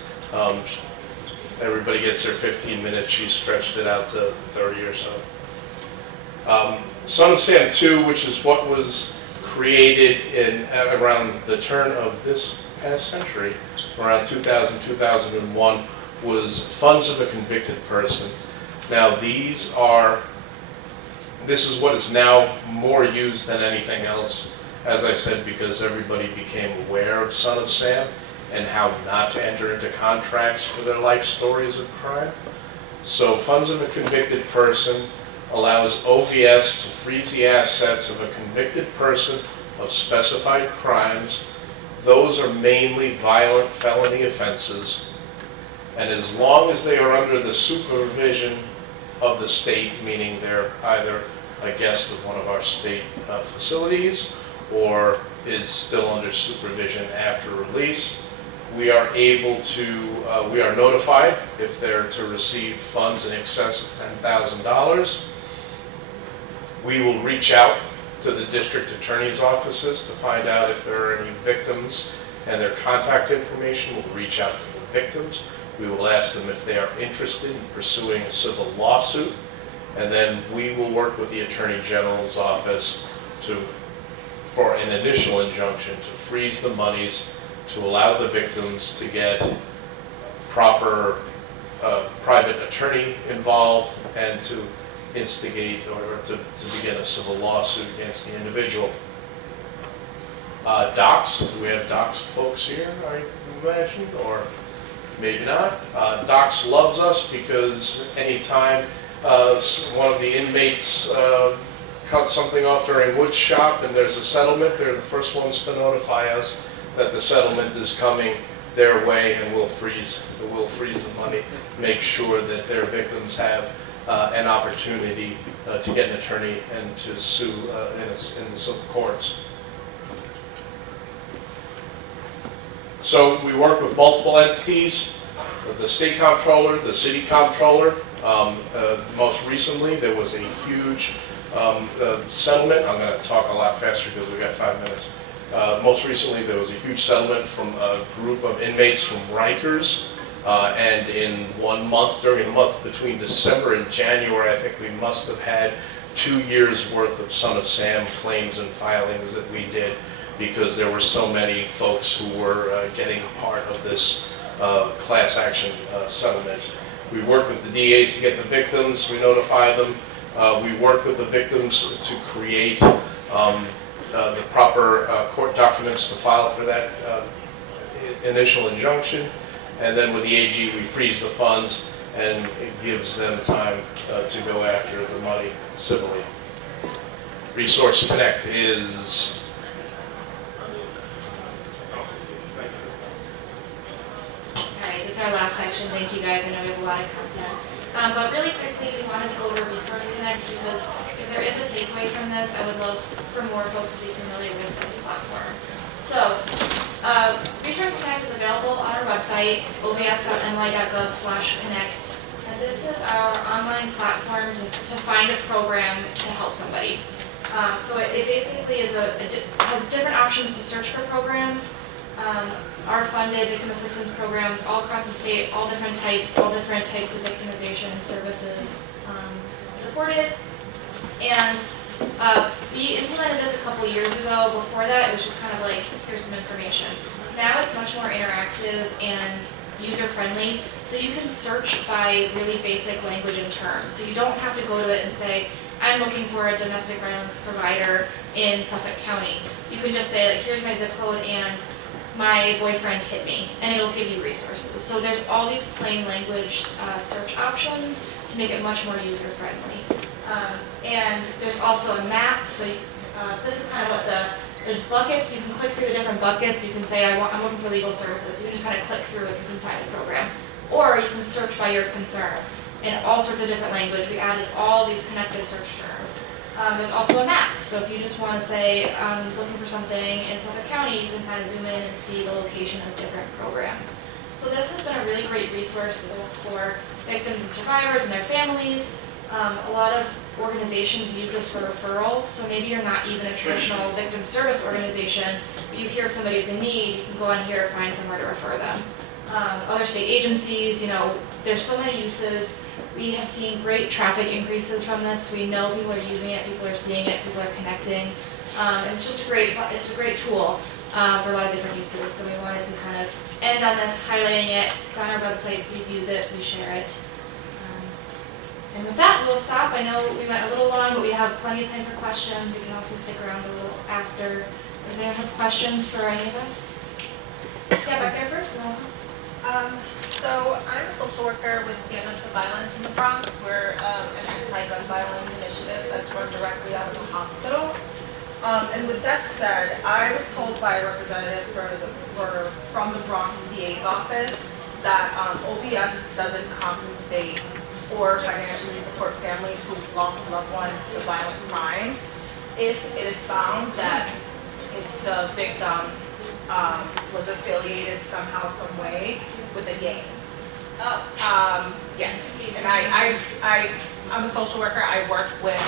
Everybody gets their 15 minutes. She's stretched it out to 30 or so. Son of Sam 2, which is what was created around the turn of this past century, around 2000, 2001, was funds of a convicted person. Now this is what is now more used than anything else, as I said, because everybody became aware of Son of Sam and how not to enter into contracts for their life stories of crime. So funds of a convicted person allows OVS to freeze the assets of a convicted person of specified crimes. Those are mainly violent felony offenses, and as long as they are under the supervision of the state, meaning they're either a guest of one of our state facilities or is still under supervision after release, we are notified if they're to receive funds in excess of $10,000. We will reach out to the district attorney's offices to find out if there are any victims, and their contact information. We'll reach out to the victims. We will ask them if they are interested in pursuing a civil lawsuit, and then we will work with the Attorney General's office to for an initial injunction to freeze the monies, to allow the victims to get proper private attorney involved, and to instigate or to begin a civil lawsuit against the individual. Docs, do we have Docs folks here, I imagine, or maybe not? Docs loves us because anytime one of the inmates cuts something off during wood shop and there's a settlement, they're the first ones to notify us that the settlement is coming their way, and we'll freeze the money, make sure that their victims have an opportunity to get an attorney and to sue in the civil courts. So we work with multiple entities, the state comptroller, the city comptroller. Most recently, there was a huge settlement. I'm going to talk a lot faster because we've got 5 minutes. Most recently, there was a huge settlement from a group of inmates from Rikers. And in 1 month, during the month between December and January, I think we must have had 2 years worth of Son of Sam claims and filings that we did, because there were so many folks who were getting part of this class action settlement. We work with the DAs to get the victims, we notify them. We work with the victims to create the proper court documents to file for that initial injunction. And then with the AG, we freeze the funds, and it gives them time to go after the money civilly. Resource Connect is This is our last section. Thank you guys. I know we have a lot of content. But really quickly, we wanted to go over Resource Connect because if there is a takeaway from this, I would love for more folks to be familiar with this platform. So, Resource Connect is available on our website, obs.ny.gov/connect. And this is our online platform to find a program to help somebody. So it basically is has different options to search for programs. Our funded victim assistance programs all across the state, all different types of victimization services supported. And we implemented this a couple years ago. Before that, it was just kind of like, here's some information. Now it's much more interactive and user-friendly, so you can search by really basic language and terms. So you don't have to go to it and say, I'm looking for a domestic violence provider in Suffolk County. You can just say, like, here's my zip code and my boyfriend hit me, and it'll give you resources. So there's all these plain language search options to make it much more user-friendly. And there's also a map, so this is kind of what there's buckets. You can click through the different buckets. You can say, I'm looking for legal services. You can just kind of click through it, you can find a program. Or you can search by your concern in all sorts of different language. We added all these connected search terms. There's also a map, so if you just want to say, I'm looking for something in Suffolk County, you can kind of zoom in and see the location of different programs. So this has been a really great resource both for victims and survivors and their families. A lot of organizations use this for referrals, so maybe you're not even a traditional victim service organization, but you hear of somebody with a need, you can go on here and find somewhere to refer them. Other state agencies, there's so many uses. We have seen great traffic increases from this. We know people are using it, people are seeing it, people are connecting. And it's just a great tool for a lot of different uses. So we wanted to kind of end on this, highlighting it. It's on our website. Please use it. Please share it. And with that, we'll stop. I know we went a little long, but we have plenty of time for questions. You can also stick around a little after. If anyone has questions for any of us. Yeah, back there first. So I'm a social worker with Stand Up to Violence in the Bronx. We're an anti-gun violence initiative that's run directly out of a hospital. And with that said, I was told by a representative from the Bronx DA's office that OBS doesn't compensate or financially support families who've lost loved ones to violent crimes if it is found that the victim was affiliated somehow, some way with a gang. Yes, and I'm a social worker. I work with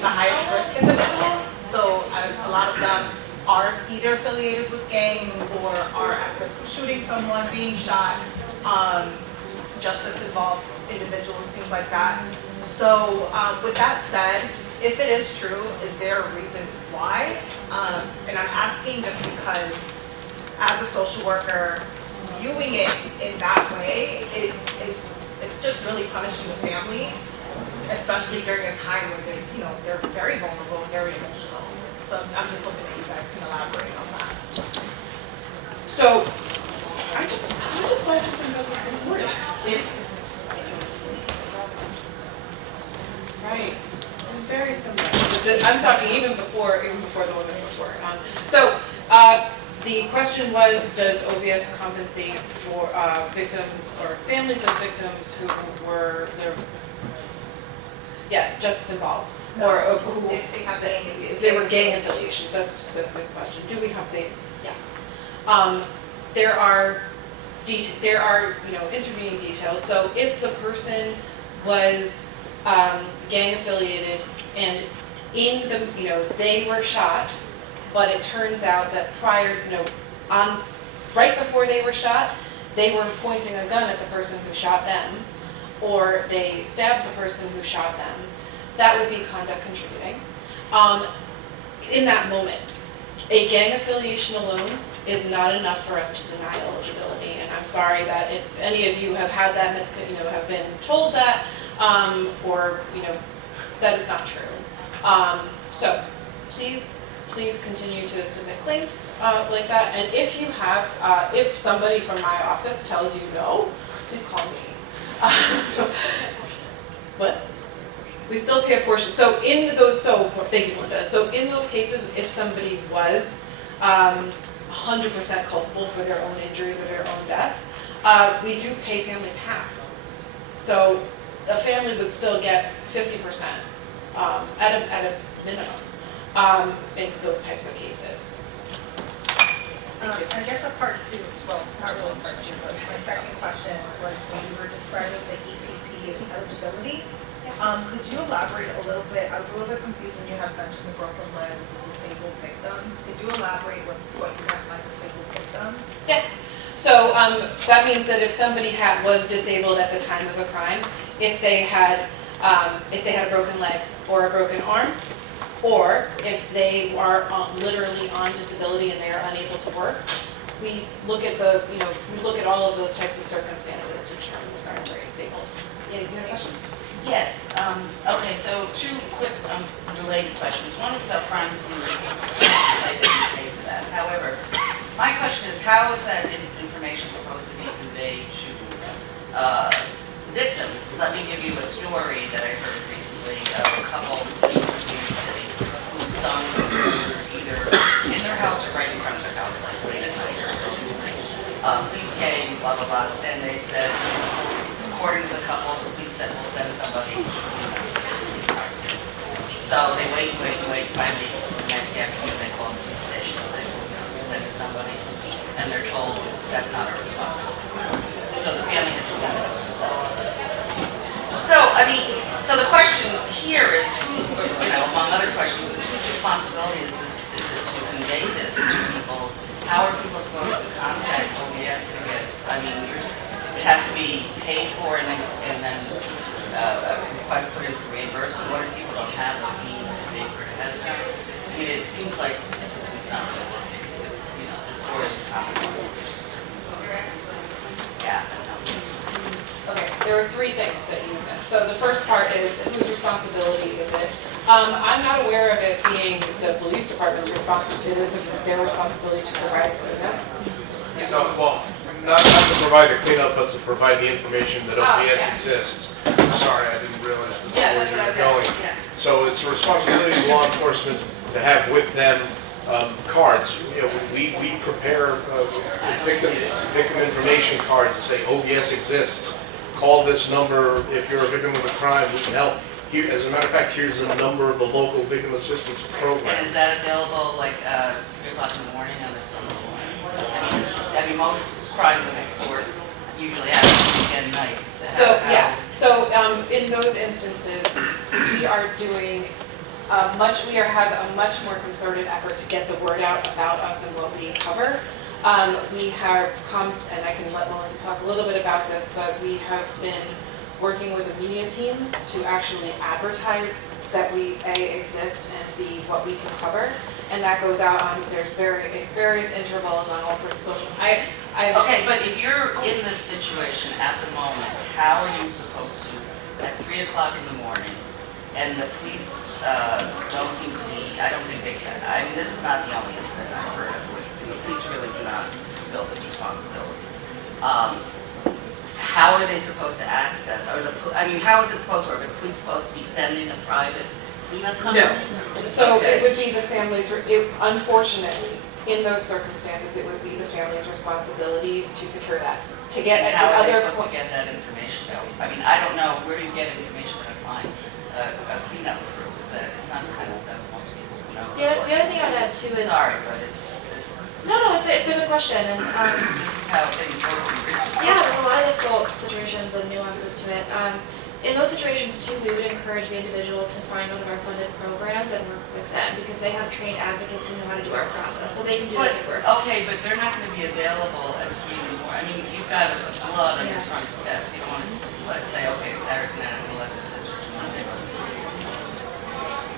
the highest risk individuals, so a lot of them are either affiliated with gangs or are at risk of shooting someone, being shot, justice-involved individuals, things like that. So with that said, if it is true, is there a reason why. And I'm asking just because as a social worker, viewing it in that way, it's just really punishing the family, especially during a time when they're very vulnerable and very emotional. So I'm just hoping that you guys can elaborate on that. So, I just saw something about this morning. Right. It was very similar. I'm talking even before the one before. The question was, does OVS compensate for victim or families of victims who were just involved, or who if they were gang affiliations? That's the question. Do we compensate? Yes. There are intervening details. So if the person was gang affiliated and they were shot, but it turns out that right before they were shot, they were pointing a gun at the person who shot them, or they stabbed the person who shot them, that would be conduct contributing. In that moment, a gang affiliation alone is not enough for us to deny eligibility, and I'm sorry that if any of you have had that have been told that, or that is not true. So please continue to submit claims like that, and if you have, if somebody from my office tells you no, please call me. What? We still pay a portion. So thank you, Linda. So in those cases, if somebody was 100% culpable for their own injuries or their own death, we do pay families half. So a family would still get 50% at a minimum in those types of cases. I guess a part two, well, not really part two, but my second question was when you were describing the EPP eligibility. Could you elaborate a little bit? I was a little bit confused when you had mentioned the broken leg, disabled victims. Could you elaborate what you meant by disabled victims? Yeah. So that means that if somebody was disabled at the time of a crime, if they had a broken leg or a broken arm, or if they are literally on disability and they are unable to work, we look at all of those types of circumstances to determine if they're disabled. Yeah, you have a question? Yes. Okay, so two quick related questions. One is about crime scene review. I didn't pay for that. However, my question is, how is that information supposed to be conveyed to victims? Let me give you a story that I heard recently of a couple in New York City whose son was murdered either in their house or right in front of their house, like late at night or early morning. Police came, blah, blah, blah, and they said, according to the couple, the police said, we'll send somebody. So they wait. Finally, the next afternoon, they call the police station and say, we're sending somebody. And they're told that's not our responsibility. So the family has to come over themselves. So the question here is who, among other questions, is whose responsibility is it to convey this to people? How are people supposed to contact OVS to get, it has to be paid for and then a request put in for reimbursement. What if people don't have those means to pay for it ahead of time? It seems like the system's not going to work. The story is complicated. Yeah. Okay, there are three things that you mentioned. So the first part is whose responsibility is it? I'm not aware of it being the police department's responsibility. It is their responsibility to provide the cleanup. Not to provide the cleanup, but to provide the information that OVS yeah. exists. Sorry, I didn't realize that's Yeah, where that's you what I were was going. asking, yeah. So it's the responsibility of law enforcement to have with them cards. We prepare victim information cards that say OVS exists. Call this number if you're a victim of a crime. We can help. Here, as a matter of fact, here's the number of the local victim assistance program. And is that available like 3 o'clock in the morning on a Sunday morning? Most crimes of this sort usually happen weekend nights. So in those instances, we are doing we have a much more concerted effort to get the word out about us and what we cover. We have come, and I can let Melinda talk a little bit about this, but we have been working with a media team to actually advertise that we, A, exist, and B, what we can cover. And that goes out on, there's various intervals on all sorts of social, I Okay, but if you're in this situation at the moment, how are you supposed to, at 3 o'clock in the morning, and the police don't seem to be, I don't think they can, I mean, this is not the only incident I've heard of, the police really do not fulfill this responsibility. How are they supposed to access, or I mean, how is it supposed to work? Are the police supposed to be sending a private cleanup company? No. So Okay. it would be the family's, unfortunately, in those circumstances, it would be the family's responsibility to secure that. To get And at how the are they other supposed to get that information though? I mean, I don't know, where do you get information on a client, a cleanup crew? Is that, it's not the kind of stuff most people know. The other thing I would add too is, Sorry, but it's, no, it's a good question, and, this is how things work. yeah, there's a lot of difficult situations and nuances to it. In those situations too, we would encourage the individual to find one of our funded programs and work with them, because they have trained advocates who know how to do our process, so they can do But, that work. okay, but they're not gonna be available at 3 in the morning. I mean, you've got a blood on your Yeah. front steps. You don't wanna, let's say, okay, it's Saturday night, I'm gonna let this sit till Sunday.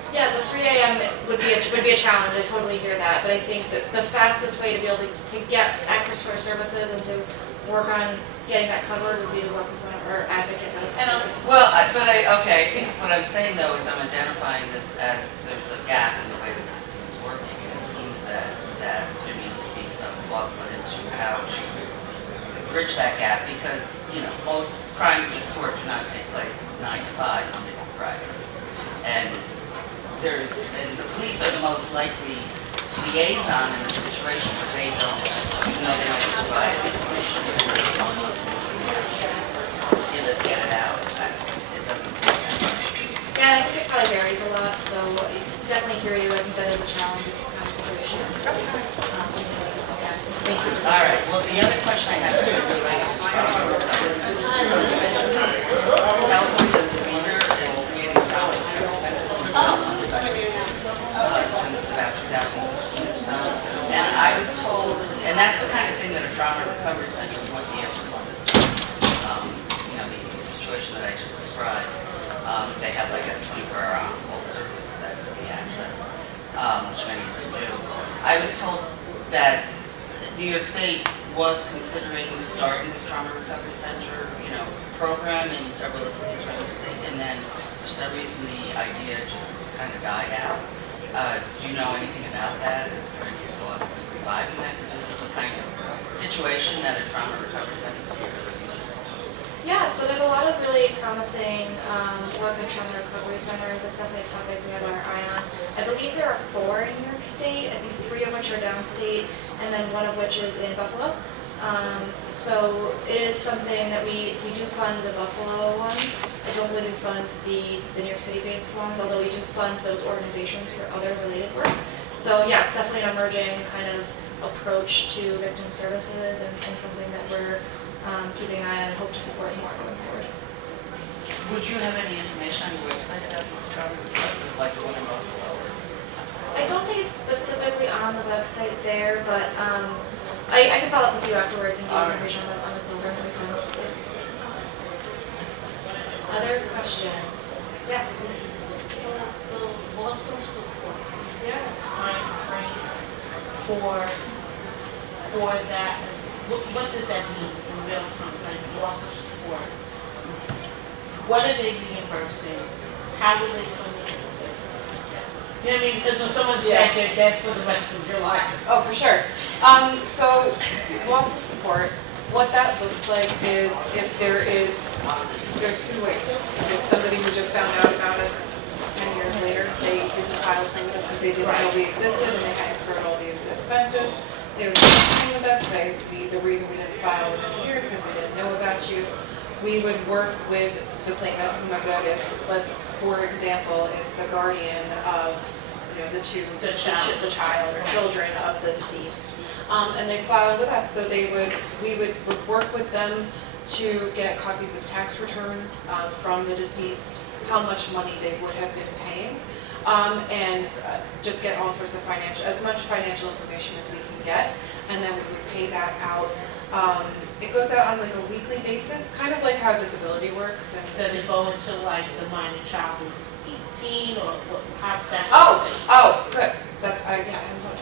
Yeah, the 3 a.m. would be a challenge, I totally hear that, but I think that the fastest way to be able to get access to our services and to work on getting that covered would be to work with one of our advocates out of. Well, okay, I think what I'm saying though is I'm identifying this as there's a gap in the way the system is working, and it seems that there needs to be some thought put into how to bridge that gap, because, you know, most crimes of this sort do not take place 9 to 5, Monday to Friday. And the police are the most likely liaison in a situation where they don't, even though they might provide information, get it out. It doesn't seem that. Yeah, I think it probably varies a lot, so I definitely hear you, I think that is a challenge in this kind of situation. So, yeah, thank you. All right, well, the other question I have is related to trauma recovery. You mentioned California is the leader in creating trauma recovery centers since about 2015 or so. And I was told, and that's the kind of thing that a trauma recovery center would be able to assist with. You know, the situation that I just described. They have like a 24-hour on-call service that could be accessed, which many of them do. I was told that New York State was considering starting this trauma recovery center, you know, program in several of the cities around the state, and then for some reason the idea just kind of died out. Do you know anything about that? Is there any thought of reviving that? Because this is the kind of situation that a trauma recovery center could be really useful. Yeah, so there's a lot of really promising work in trauma recovery centers. That's definitely a topic we have our eye on. I believe there are 4 in New York State, I think 3 of which are downstate, and then 1 of which is in Buffalo. So it is something that we do fund the Buffalo one. I don't really fund the New York City-based ones, although we do fund those organizations for other related work. So yes, definitely an emerging kind of approach to victim services and something that we're keeping an eye on and hope to support more going forward. Would you have any information on your website about this trauma recovery, like the one in Buffalo? I don't think it's specifically on the website there, but I can follow up with you afterwards and give you some information on the program that we found. Other questions? Yes, please. So the loss of support, is there a time frame for that? What does that mean in real time, like loss of support? What are they reimbursing? How will they come in? You know what I mean? Because when someone's dead, they're dead for the rest of your life. Oh, for sure. So loss of support, what that looks like is if there's 2 ways. If it's somebody who just found out about us 10 years later, they didn't file a claim with us because they didn't know we existed and they had incurred all these expenses. They would file a claim with us, say the reason we didn't file within a year is because we didn't know about you. We would work with the claimant, whomever that is. For example, it's the guardian of the child or children of the deceased, and they filed with us. So we would work with them to get copies of tax returns from the deceased, how much money they would have been paying, and just get all sorts of as much financial information as we can get, and then we would pay that out It goes out on like a weekly basis, kind of like how disability works and. Does it go into like the minor child is 18 or what, how that's? Oh, good. That's, yeah,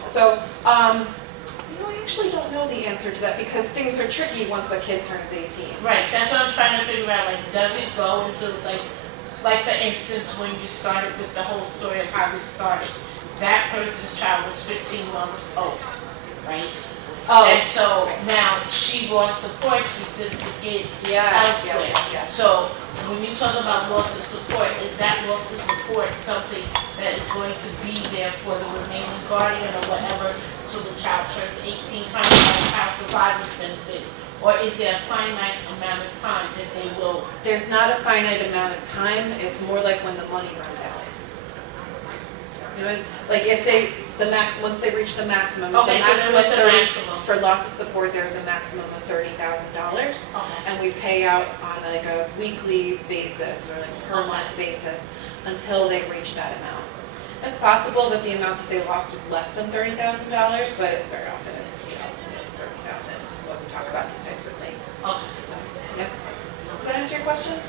so, you know, I actually don't know the answer to that because things are tricky once a kid turns 18. Right, that's what I'm trying to figure out, like, does it go into, like for instance, when you started with the whole story of how this started, that person's child was 15 months old, right? Oh. And so now she lost support, she didn't get Yes, elsewhere. yes. So when you talk about loss of support, is that loss of support something that is going to be there for the remaining guardian or whatever till the child turns 18, kind of like child survivors benefit? Or is there a finite amount of time that they will? There's not a finite amount of time, it's more like when the money runs out. You know, like if they, once they reach the maximum, it's a Okay, so maximum there of was a 30, maximum. for loss of support, there's a maximum of $30,000. Okay. And we pay out on like a weekly basis or like per Okay. month basis until they reach that amount. It's possible that the amount that they lost is less than $30,000, but very often it's, you know, it's 30,000 when we talk about these types of claims. Okay. So, yep. Does that answer your question?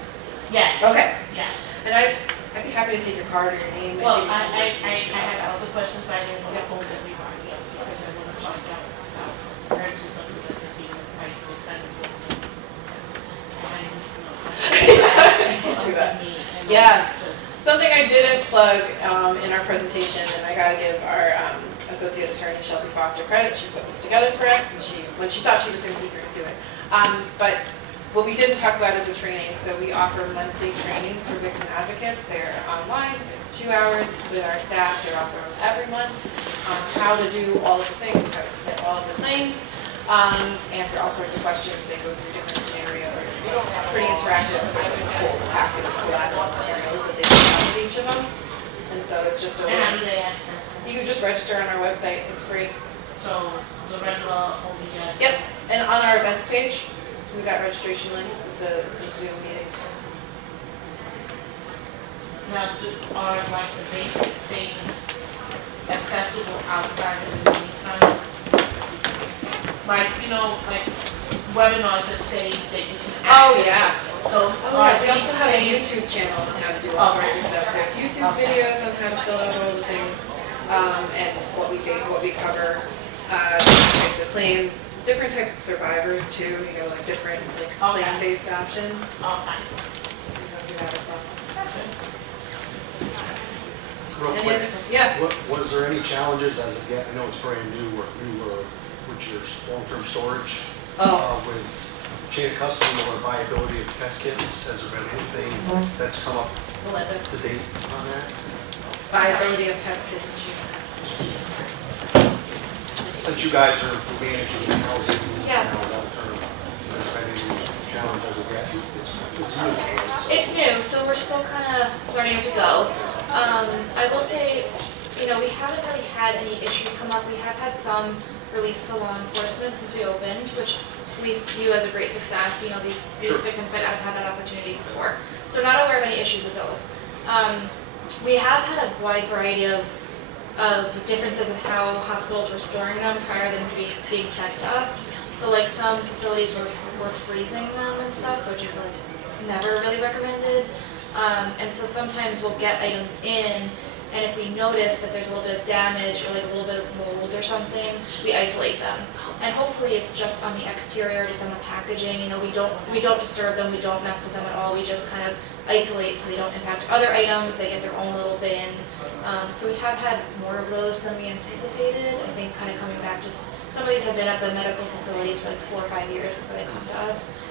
Yes. Okay. Yes. And I'd be happy to take your card or your name and Well, give you some I information about had that. other questions, but I didn't want to hold everybody up because I want to find out about purchase of the being a site with kind of what and I need to know. You can do that. Yes. Yes. Something I didn't plug in our presentation, and I gotta give our Associate Attorney Shelby Foster credit. She put this together for us, and when she thought she was going to be eager to do it. But what we didn't talk about is the training. So we offer monthly trainings for victim advocates. They're online. It's 2 hours. It's with our staff. They're offered every month. How to do all of the things, how to submit all of the claims, answer all sorts of questions. They go through different scenarios. It's pretty interactive. There's like a whole packet of collateral materials that they can have with each of them. And so it's just a And how do way. they access it? You can just register on our website. It's free. So the regular OBS? Yep. And on our events page, we got registration links. It's a Zoom meetings. Now, are like the basic things accessible outside of the meeting times? Like, you know, like webinars that say that you can access. Oh, yeah. So We also have a YouTube channel on how to do all sorts of stuff. There's YouTube videos on how to fill out all the things, and what we cover, different types of claims, different types of survivors too, you know, like different claim-based options. Okay. So we go through that as well. Real Any quick, others? Yeah. was there any challenges as of yet, I know it's brand new, with your long-term storage? With chain of custody or viability of test kits, has there been anything that's come up to date on that? Viability of test kits and treatments. Since you guys are managing the housing, Yeah. long-term, has there been any challenge as of yet? It's new. It's new, so we're still kind of learning as we go. I will say, you know, we haven't really had any issues come up. We have had some released to law enforcement since we opened, which we view as a great success. You know, these victims might not have had that opportunity before. So not aware of any issues with those. We have had a wide variety of differences in how hospitals were storing them prior to them being sent to us. So like some facilities were freezing them and stuff, which is like never really recommended. And so sometimes we'll get items in, and if we notice that there's a little bit of damage or like a little bit of mold or something, we isolate them. And hopefully it's just on the exterior, just on the packaging. You know, we don't disturb them, we don't mess with them at all. We just kind of isolate so they don't impact other items. They get their own little bin. So we have had more of those than we anticipated. I think kind of coming back, just some of these have been at the medical facilities for like 4 or 5 years before they come to us.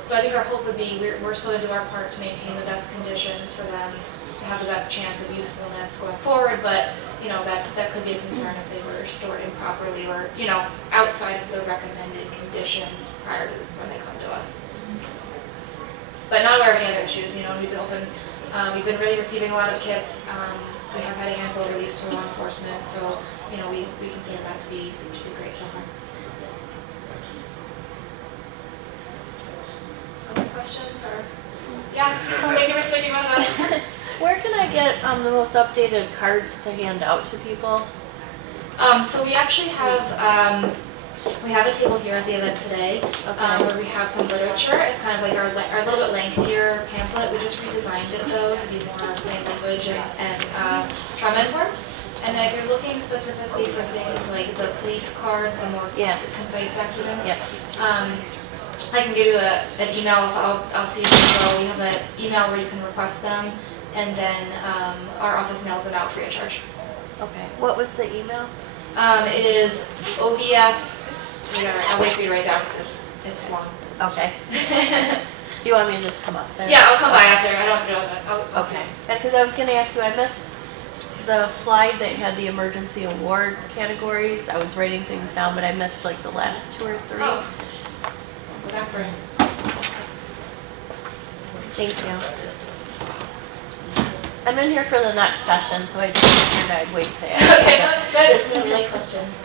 So I think our hope would be we're still going to do our part to maintain the best conditions for them to have the best chance of usefulness going forward, but you know that could be a concern if they were stored improperly or you know outside of the recommended conditions prior to when they come to us. But not aware of any other issues. You know, we've been open. We've been really receiving a lot of kits. We have had a handful released to law enforcement, so you know we consider that to be great so far. Other questions or? Yes, thank you for sticking with us. Where can I get the most updated cards to hand out to people? So we actually have We have a table here at the event today, where we have some literature. It's kind of like our little bit lengthier pamphlet. We just redesigned it though to be more plain language and trauma informed. And then if you're looking specifically for things like the police cards, the more Yeah. concise documents, Yeah. I can give you an email. I'll see if you will. We have an email where you can request them, and then our office mails them out free of charge. Okay. What was the email? It is OVS. I'll wait for you to write down because it's long. Okay. Do you want me to just come up there? Yeah, I'll come by after. I don't have to know that. I'll see. Okay. Because I was gonna ask you, I missed the slide that had the emergency award categories. I was writing things down, but I missed like the last 2 or 3. Oh. Go back for it. Thank you. I'm in here for the next session, so I just figured I'd wait to ask. Okay, no, it's good. It's good. We like questions.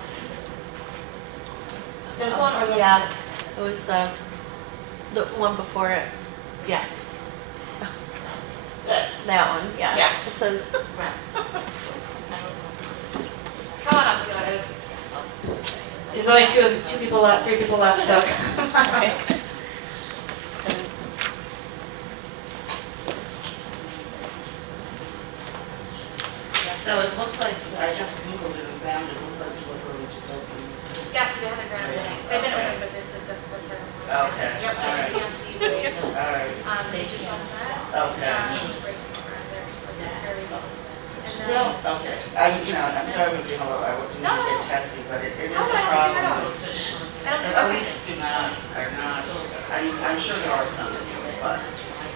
This one or the Yes, it was the one before it. Yes, This. that one, yes. Yes. It says, Come on up, go. There's only 2 people left, 3 people left, so. okay. So it looks like, I just Googled it and found it, looks like it's literally just open. Yes, they haven't grand opening. They've been open, but this is the ceremony. Okay. Yep, so the CMC, Alright, they just on that. okay. It's great around there, just like very. And Well, then, okay, I'm sorry with you, I wouldn't No, get no. testy, but it is No, a I don't problem. think you're The okay. police are not, I mean, I'm sure there are some, but.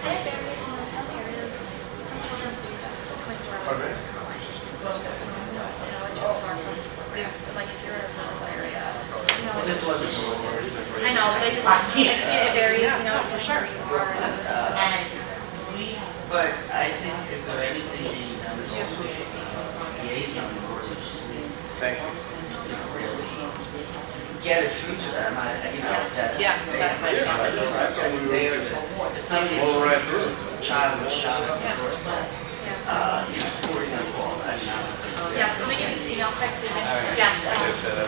And it varies, some areas, some children's do that, 24 hours. Like if you're in a rural area, This wasn't. I know, but it varies, for sure you are. And, but I think, is there anything being done to liaison board with police? Thank you. Really get it through to them, that Yeah, they that's my there, if somebody, Roll right through. child was shot at the doorstep, Yeah. who are you gonna call? I mean, obviously. Yes, let me give you this email quick so you can, All right. yes. Like I said, I